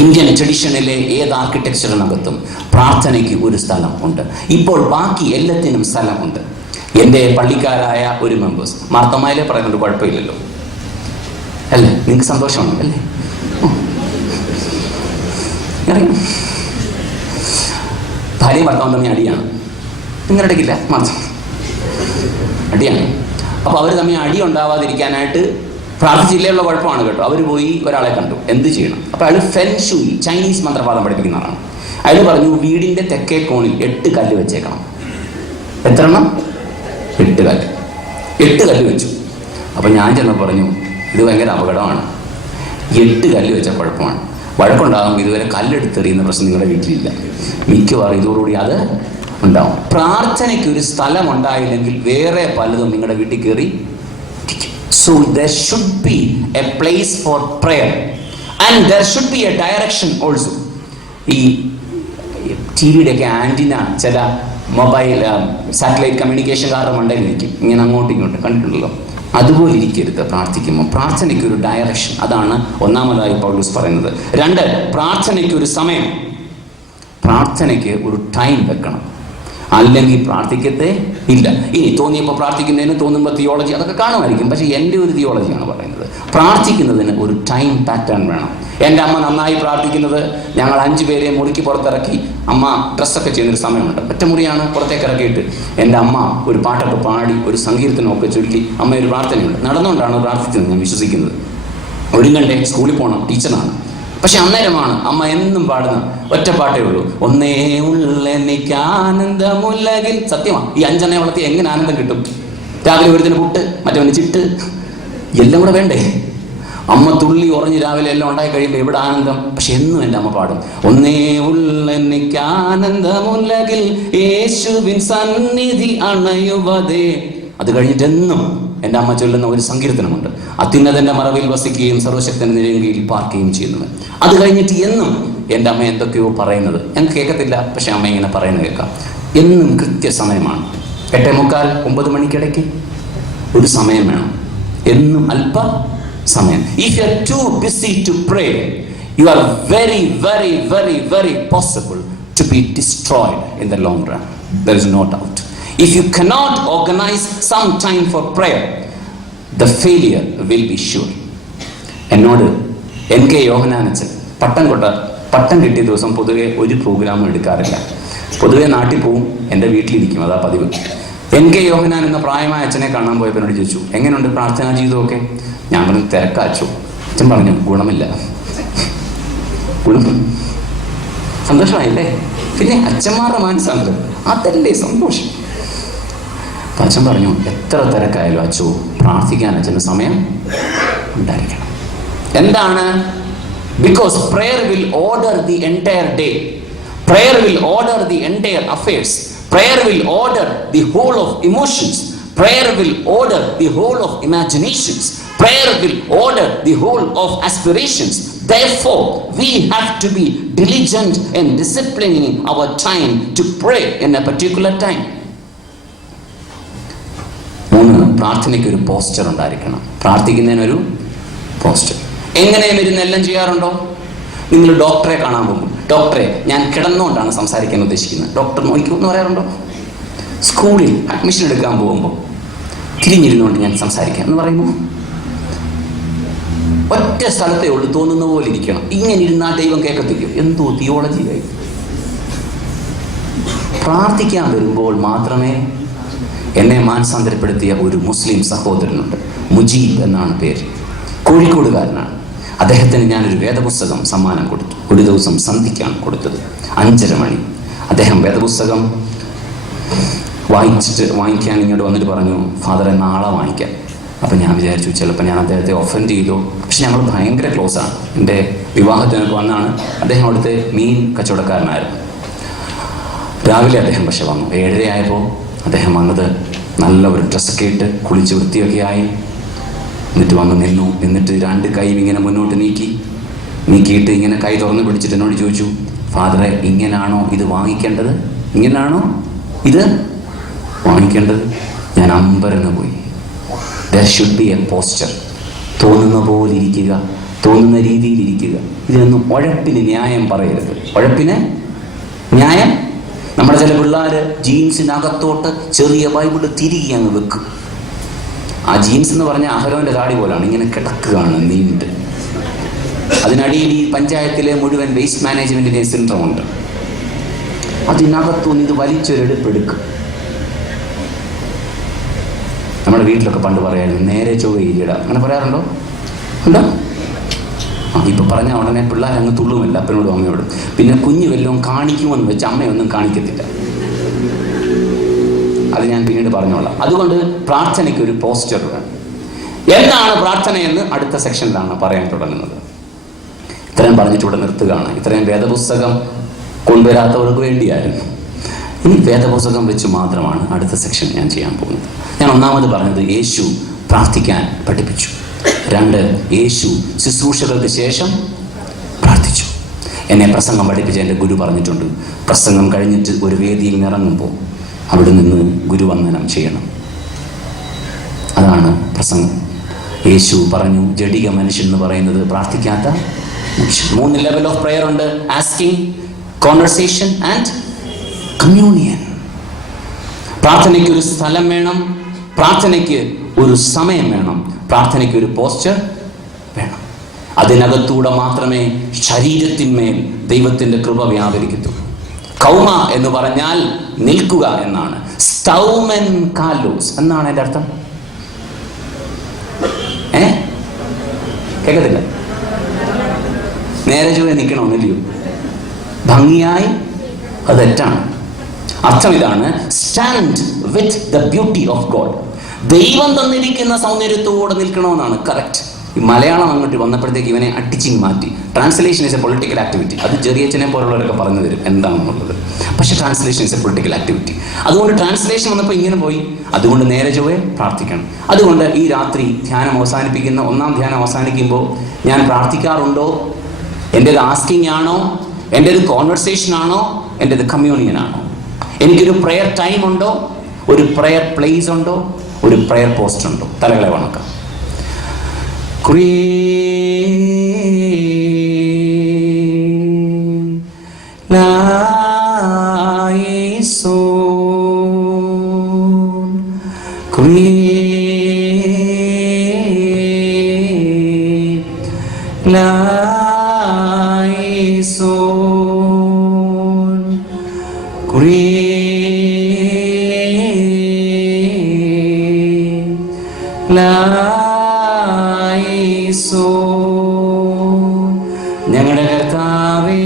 ഇന്ത്യൻ ട്രഡീഷനിലെ ഏത് ആർക്കിടെക്ചറിനകത്തും പ്രാർത്ഥനയ്ക്ക് ഒരു സ്ഥലം ഉണ്ട്. ഇപ്പോൾ ബാക്കി എല്ലാത്തിനും സ്ഥലമുണ്ട്. എൻ്റെ പള്ളിക്കാരായ ഒരു മെമ്പേഴ്സ് മാർത്തമായിലെ പറയുന്നുണ്ട്, കുഴപ്പമില്ലല്ലോ അല്ലേ, നിങ്ങൾക്ക് സന്തോഷമാണ് അല്ലേ? ഭാര്യയും ഭർത്താവും തമ്മിൽ അടിയാണ്. നിങ്ങളുടെ ഇടയ്ക്കില്ല മാർത്തം അടിയാണ്. അപ്പോൾ അവർ തമ്മിൽ അടി ഉണ്ടാവാതിരിക്കാനായിട്ട് പ്രാർത്ഥിച്ചില്ലുള്ള കുഴപ്പമാണ് കേട്ടോ. അവർ പോയി ഒരാളെ കണ്ടു, എന്ത് ചെയ്യണം? അപ്പോൾ അയാൾ ഫെൻഷുയി, ചൈനീസ് മന്ത്രവാദം പഠിപ്പിക്കുന്നതാണ്. അയാൾ പറഞ്ഞു വീടിൻ്റെ തെക്കേ കോണിൽ 8 കല്ല് വെച്ചേക്കണം. എത്ര എണ്ണം? 8 കല്ല്. 8 കല്ല് വെച്ചു. അപ്പോൾ ഞാൻ ചെന്ന് പറഞ്ഞു ഇത് ഭയങ്കര അപകടമാണ്, 8 കല്ല് വെച്ച കുഴപ്പമാണ്, വഴക്കുണ്ടാകും. ഇതുവരെ കല്ലെടുത്തെറിയുന്ന പ്രശ്നം നിങ്ങളുടെ വീട്ടിലില്ല, മിക്കവാറും ഇതോടുകൂടി അത് ഉണ്ടാവും. പ്രാർത്ഥനയ്ക്ക് ഒരു സ്ഥലം ഉണ്ടായില്ലെങ്കിൽ വേറെ പലതും നിങ്ങളുടെ വീട്ടിൽ കയറി. So there should be a place for prayer and there should be a direction also. ഈ ടിവിയുടെയൊക്കെ ആൻറ്റിന ചില മൊബൈൽ സാറ്റലൈറ്റ് കമ്മ്യൂണിക്കേഷൻകാരുടെ മണ്ടയിൽ ഇരിക്കും, ഇങ്ങനെ അങ്ങോട്ടും ഇങ്ങോട്ടും കണ്ടിട്ടുണ്ടല്ലോ. അതുപോലെ ഇരിക്കരുത് പ്രാർത്ഥിക്കുമ്പോൾ. പ്രാർത്ഥനയ്ക്ക് ഒരു ഡയറക്ഷൻ, അതാണ് ഒന്നാമതായി പൗലോസ് പറയുന്നത്. 2, പ്രാർത്ഥനയ്ക്ക് ഒരു സമയം, പ്രാർത്ഥനയ്ക്ക് ഒരു ടൈം വെക്കണം, അല്ലെങ്കിൽ പ്രാർത്ഥിക്കത്തേ ഇല്ല. ഇനി തോന്നിയപ്പോൾ പ്രാർത്ഥിക്കുന്നതിന്, തോന്നുമ്പോൾ തിയോളജി അതൊക്കെ കാണുമായിരിക്കും. പക്ഷേ എൻ്റെ ഒരു തിയോളജിയാണ് പറയുന്നത്, പ്രാർത്ഥിക്കുന്നതിന് ഒരു ടൈം പാറ്റേൺ വേണം. എൻ്റെ അമ്മ നന്നായി പ്രാർത്ഥിക്കുന്നത്, ഞങ്ങൾ 5 പേരെ മുറിക്ക് പുറത്തിറക്കി അമ്മ ഡ്രസ്സൊക്കെ ചെയ്യുന്നൊരു സമയമുണ്ട്. ഒറ്റ മുറിയാണ്, പുറത്തേക്ക് ഇറക്കിയിട്ട് എൻ്റെ അമ്മ ഒരു പാട്ടൊക്കെ പാടി ഒരു സങ്കീർത്തനമൊക്കെ ചൊല്ലി അമ്മ ഒരു പ്രാർത്ഥനയുണ്ട്. നടന്നുകൊണ്ടാണ് പ്രാർത്ഥിച്ചത് ഞാൻ വിശ്വസിക്കുന്നത്. ഒരുങ്ങണ്ടേ, സ്കൂളിൽ പോകണം, ടീച്ചറാണ്. പക്ഷെ അന്നേരമാണ് അമ്മ എന്നും പാടുന്ന ഒറ്റപ്പാട്ടേ ഉള്ളൂ, ഒന്നേ ഉള്ളെനിക്ക് ആനന്ദമുലകിൽ. സത്യമാണ്, ഈ 5 എണ്ണയെ വളർത്തി എങ്ങനെ ആനന്ദം കിട്ടും? രാവിലെ ഒരുത്തിന് പുട്ട്, മറ്റവന് ചിട്ട്, എല്ലാം കൂടെ വേണ്ടേ? അമ്മ തുള്ളി ഉറഞ്ഞ് രാവിലെ എല്ലാം ഉണ്ടായി കഴിയുമ്പോൾ എവിടെ ആനന്ദം? പക്ഷെ എന്നും എൻ്റെ അമ്മ പാടും, ഒന്നേ ഉള്ളെനിക്ക് ആനന്ദമുലകിൽ യേശുവിൻ സന്നിധി അണയുവതേ. അത് കഴിഞ്ഞിട്ട് എന്നും എൻ്റെ അമ്മ ചൊല്ലുന്ന ഒരു സങ്കീർത്തനമുണ്ട്, അത്യുന്നതൻ്റെ മറവിൽ വസിക്കുകയും സർവശക്തൻ്റെ നിഴലിൽ പാർക്കുകയും ചെയ്യുന്നത്. അത് കഴിഞ്ഞിട്ട് എന്നും എൻ്റെ അമ്മ എന്തൊക്കെയോ പറയുന്നത് ഞങ്ങൾക്ക് കേൾക്കത്തില്ല, പക്ഷെ അമ്മ ഇങ്ങനെ പറയുന്നത് കേൾക്കാം. എന്നും കൃത്യസമയമാണ്, 8:45 9 മണിക്കിടയ്ക്ക് ഒരു സമയം വേണം, എന്നും അല്പ സമയം. If you are too busy to pray, you are very, very, very, very possible to be destroyed in the long run. There is no doubt. If you cannot organize some time for prayer, the failure will be sure. എന്നോട് NK യോഹന്നാനച്ചൻ പട്ടം കിട്ടിയ ദിവസം പൊതുവെ ഒരു പ്രോഗ്രാമും എടുക്കാറില്ല. പൊതുവെ നാട്ടിൽ പോവും, എൻ്റെ വീട്ടിലിരിക്കും, അതാ പതിവ്. NK യോഹന്നാൻ എന്ന പ്രായമായ അച്ഛനെ കാണാൻ പോയപ്പോൾ എന്നോട് ചോദിച്ചു, എങ്ങനെയുണ്ട് പ്രാർത്ഥനാ ജീവിതമൊക്കെ? ഞാൻ പറഞ്ഞു തിരക്കാച്ചു. അച്ഛൻ പറഞ്ഞു ഗുണമില്ല. സന്തോഷമായില്ലേ? പിന്നെ അച്ഛന്മാരുടെ മനസ്സാണല്ലോ, അതല്ലേ സന്തോഷം. അപ്പം അച്ഛൻ പറഞ്ഞു, എത്ര തിരക്കായാലും അച്ഛോ പ്രാർത്ഥിക്കാൻ അച്ഛന് സമയം ഉണ്ടായിരിക്കണം. എന്താണ്? Because prayer will order the entire day. Prayer will order the entire affairs. Prayer will order the whole of emotions. Prayer will order the whole of imaginations. Prayer will order the whole of aspirations. Therefore, we have to be diligent in disciplining our time to pray in a particular time. 3, പ്രാർത്ഥനയ്ക്ക് ഒരു poster ഉണ്ടായിരിക്കണം. പ്രാർത്ഥിക്കുന്നതിനൊരു poster. എങ്ങനെയും ഇരുന്നെല്ലാം ചെയ്യാറുണ്ടോ? നിങ്ങൾ ഡോക്ടറെ കാണാൻ പോകും, ഡോക്ടറെ ഞാൻ കിടന്നുകൊണ്ടാണ് സംസാരിക്കാൻ ഉദ്ദേശിക്കുന്നത്, ഡോക്ടർ നോക്കൂ എന്ന് പറയാറുണ്ടോ? സ്കൂളിൽ അഡ്മിഷൻ എടുക്കാൻ പോകുമ്പോൾ തിരിഞ്ഞിരുന്നുകൊണ്ട് ഞാൻ സംസാരിക്കാം എന്ന് പറയുമ്പോൾ ഒറ്റ സ്ഥലത്തേ ഉള്ളൂ, തോന്നുന്ന പോലെ ഇരിക്കണം. ഇങ്ങനെ ഇരുന്നാൽ ദൈവം കേൾക്കത്തില്ല. എന്തോ തിയോളജിയായി. പ്രാർത്ഥിക്കാൻ വരുമ്പോൾ മാത്രമേ. എന്നെ മാനസാന്തരപ്പെടുത്തിയ ഒരു മുസ്ലിം സഹോദരനുണ്ട്, മുജീബ് എന്നാണ് പേര്, കോഴിക്കോടുകാരനാണ്. അദ്ദേഹത്തിന് ഞാനൊരു വേദപുസ്തകം സമ്മാനം കൊടുത്തു. ഒരു ദിവസം സന്ധിക്കാണ് കൊടുത്തത്, 5:30 മണി. അദ്ദേഹം വേദപുസ്തകം വാങ്ങിക്കാൻ ഇങ്ങോട്ട് വന്നിട്ട് പറഞ്ഞു, ഫാദറെ നാളെ വാങ്ങിക്കാം. അപ്പം ഞാൻ വിചാരിച്ചു ചിലപ്പോൾ ഞാൻ അദ്ദേഹത്തെ ഒഫൻഡ് ചെയ്തു. പക്ഷെ ഞങ്ങൾ ഭയങ്കര ക്ലോസാണ്. എൻ്റെ വിവാഹത്തിനൊക്കെ വന്നാണ്. അദ്ദേഹം അവിടുത്തെ മീൻ കച്ചവടക്കാരനായിരുന്നു. രാവിലെ അദ്ദേഹം പക്ഷെ വന്നു. 7:30 ആയപ്പോൾ അദ്ദേഹം വന്നത് നല്ല ഒരു ഡ്രസ്സൊക്കെ ഇട്ട് കുളിച്ച് വൃത്തിയൊക്കെ ആയി. എന്നിട്ട് വന്ന് നിന്നു. എന്നിട്ട് 2 കൈയും ഇങ്ങനെ മുന്നോട്ട് നീക്കിയിട്ട് ഇങ്ങനെ കൈ തുറന്ന് പിടിച്ചിട്ട് എന്നോട് ചോദിച്ചു, ഫാദറെ ഇങ്ങനാണോ ഇത് വാങ്ങിക്കേണ്ടത്? ഇങ്ങനാണോ ഇത് വാങ്ങിക്കേണ്ടത്? ഞാൻ അമ്പരന്ന് പോയി. There should be A posture. തോന്നുന്ന പോലെ ഇരിക്കുക, തോന്നുന്ന രീതിയിൽ ഇരിക്കുക. ഇതിനൊന്നും ഉഴപ്പിന് ന്യായം പറയരുത്. ഉഴപ്പിന് ന്യായം. നമ്മുടെ ചില പിള്ളേർ ജീൻസിനകത്തോട്ട് ചെറിയ ബൈബിള് തിരികെ അങ്ങ് വെക്കും. ആ ജീൻസ് എന്ന് പറഞ്ഞാൽ അഹരോൻ്റെ താടി പോലാണ്, ഇങ്ങനെ കിടക്കുകയാണ് നീണ്ട്. അതിനടിയിൽ ഈ പഞ്ചായത്തിലെ മുഴുവൻ വേസ്റ്റ് മാനേജ്മെൻറ്റിൻ്റെ സിൻഡ്രോമുണ്ട്. അതിനകത്തുനിന്ന് ഇത് വലിച്ചൊരെടുപ്പെടുക്കും. നമ്മുടെ വീട്ടിലൊക്കെ പണ്ട് പറയായിരുന്നു, നേരെ ചൊവ്വ ഇരിട. അങ്ങനെ പറയാറുണ്ടോ? ഉണ്ടോ? ഇപ്പം പറഞ്ഞാൽ ഉടനെ പിള്ളേരങ്ങ് തുള്ളുമില്ല അപ്പനോടും അമ്മയോടും. പിന്നെ കുഞ്ഞ് വല്ലതും കാണിക്കുമെന്ന് വെച്ച് അമ്മയൊന്നും കാണിക്കത്തില്ല. അത് ഞാൻ പിന്നീട് പറഞ്ഞോളാം. അതുകൊണ്ട് പ്രാർത്ഥനയ്ക്ക് ഒരു പോസ്റ്റർ വേണം. എന്താണ് പ്രാർത്ഥനയെന്ന് അടുത്ത സെക്ഷനിലാണ് പറയാൻ തുടങ്ങുന്നത്. ഇത്രയും പറഞ്ഞിട്ട് ഇവിടെ നിർത്തുകയാണ്. ഇത്രയും വേദപുസ്തകം കൊണ്ടുവരാത്തവർക്ക് വേണ്ടിയായിരുന്നു. ഇനി വേദപുസ്തകം വെച്ച് മാത്രമാണ് അടുത്ത സെക്ഷൻ ഞാൻ ചെയ്യാൻ പോകുന്നത്. ഞാൻ ഒന്നാമത് പറഞ്ഞത് യേശു പ്രാർത്ഥിക്കാൻ പഠിപ്പിച്ചു. 2, യേശു ശുശ്രൂഷകൾക്ക് ശേഷം പ്രാർത്ഥിച്ചു. എന്നെ പ്രസംഗം പഠിപ്പിച്ച എൻ്റെ ഗുരു പറഞ്ഞിട്ടുണ്ട്, പ്രസംഗം കഴിഞ്ഞിട്ട് ഒരു വേദിയിൽ ഇറങ്ങുമ്പോൾ അവിടെ നിന്ന് ഗുരുവന്ദനം ചെയ്യണം. അതാണ് പ്രസംഗം. യേശു പറഞ്ഞു, ജഡിക മനുഷ്യൻ എന്ന് പറയുന്നത് പ്രാർത്ഥിക്കാത്ത മനുഷ്യൻ. 3 ലെവൽ ഓഫ് പ്രെയർ ഉണ്ട്: ആസ്കിങ്, കോൺവെർസേഷൻ ആൻഡ് കമ്മ്യൂണിയൻ. പ്രാർത്ഥനയ്ക്ക് ഒരു സ്ഥലം വേണം, പ്രാർത്ഥനയ്ക്ക് ഒരു സമയം വേണം, പ്രാർത്ഥനയ്ക്ക് ഒരു പോസ്ചർ വേണം. അതിനകത്തൂടെ മാത്രമേ ശരീരത്തിന്മേൽ ദൈവത്തിൻ്റെ കൃപ വ്യാപരിക്കത്തുള്ളൂ. കൗമ എന്ന് പറഞ്ഞാൽ നിൽക്കുക എന്നാണ്. സ്റ്റൗമെൻ കാലോസ് എന്നാണ് എൻ്റെ അർത്ഥം. കേൾക്കത്തില്ല? നേരെ ചൊവ്വേ നിൽക്കണമെന്നില്ലയോ? ഭംഗിയായി? അത് തെറ്റാണ്. അർത്ഥം ഇതാണ്: stand with the beauty of God. ദൈവം തന്നിരിക്കുന്ന സൗന്ദര്യത്തോടെ നിൽക്കണമെന്നാണ്. കറക്റ്റ്. ഈ മലയാളം അങ്ങോട്ട് വന്നപ്പോഴത്തേക്ക് ഇവനെ അടിച്ചിങ് മാറ്റി. Translation is A political activity. അത് ചെറിയച്ഛനെ പോലുള്ളവരൊക്കെ പറഞ്ഞു തരും എന്താണെന്നുള്ളത്. പക്ഷേ translation is A political activity. അതുകൊണ്ട് ട്രാൻസ്ലേഷൻ വന്നപ്പോൾ ഇങ്ങനെ പോയി. അതുകൊണ്ട് നേരെ ചൊവ്വേ പ്രാർത്ഥിക്കണം. അതുകൊണ്ട് ഈ രാത്രി ധ്യാനം അവസാനിപ്പിക്കുന്ന 1ാം ധ്യാനം അവസാനിക്കുമ്പോൾ ഞാൻ പ്രാർത്ഥിക്കാറുണ്ടോ? എൻ്റേത് ആസ്കിങ് ആണോ? എൻ്റേത് കോൺവെർസേഷൻ ആണോ? എൻ്റേത് കമ്മ്യൂണിയൻ ആണോ? എനിക്കൊരു പ്രെയർ ടൈം ഉണ്ടോ? ഒരു പ്രെയർ പ്ലേസ് ഉണ്ടോ? ഒരു പ്രെയർ പോസ്റ്റ് ഉണ്ടോ? തലകളെ വണക്കാം. ഞങ്ങളുടെ കർത്താവേ,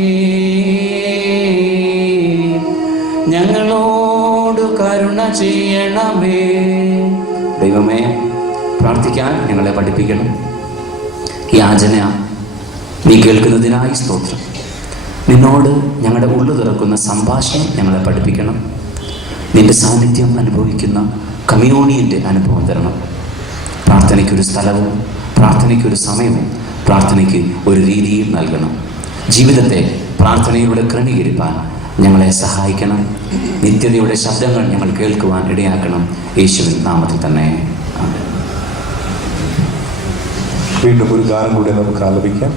ഞങ്ങളോ ചെയ്യണമേ. ദൈവമേ, പ്രാർത്ഥിക്കാൻ ഞങ്ങളെ പഠിപ്പിക്കണം. യാചന നീ കേൾക്കുന്നതിനായി സ്തോത്രം. നിന്നോട് ഞങ്ങളുടെ ഉള്ളു തുറക്കുന്ന സംഭാഷണം ഞങ്ങളെ പഠിപ്പിക്കണം. നിന്റെ സാന്നിധ്യം അനുഭവിക്കുന്ന കമ്മ്യൂണിയൻ്റെ അനുഭവം തരണം. പ്രാർത്ഥനയ്ക്കൊരു സ്ഥലവും പ്രാർത്ഥനയ്ക്കൊരു സമയവും പ്രാർത്ഥനയ്ക്ക് ഒരു രീതിയും നൽകണം. ജീവിതത്തെ പ്രാർത്ഥനയിലൂടെ ക്രമീകരിക്കാൻ ഞങ്ങളെ സഹായിക്കണം. നിത്യതയുടെ ശബ്ദങ്ങൾ ഞങ്ങൾ കേൾക്കുവാൻ ഇടയാക്കണം. യേശുവിൻ നാമത്തിൽ തന്നെ. വീണ്ടും ഒരു ഗാനം കൂടെ നമുക്ക് ആലപിക്കാം.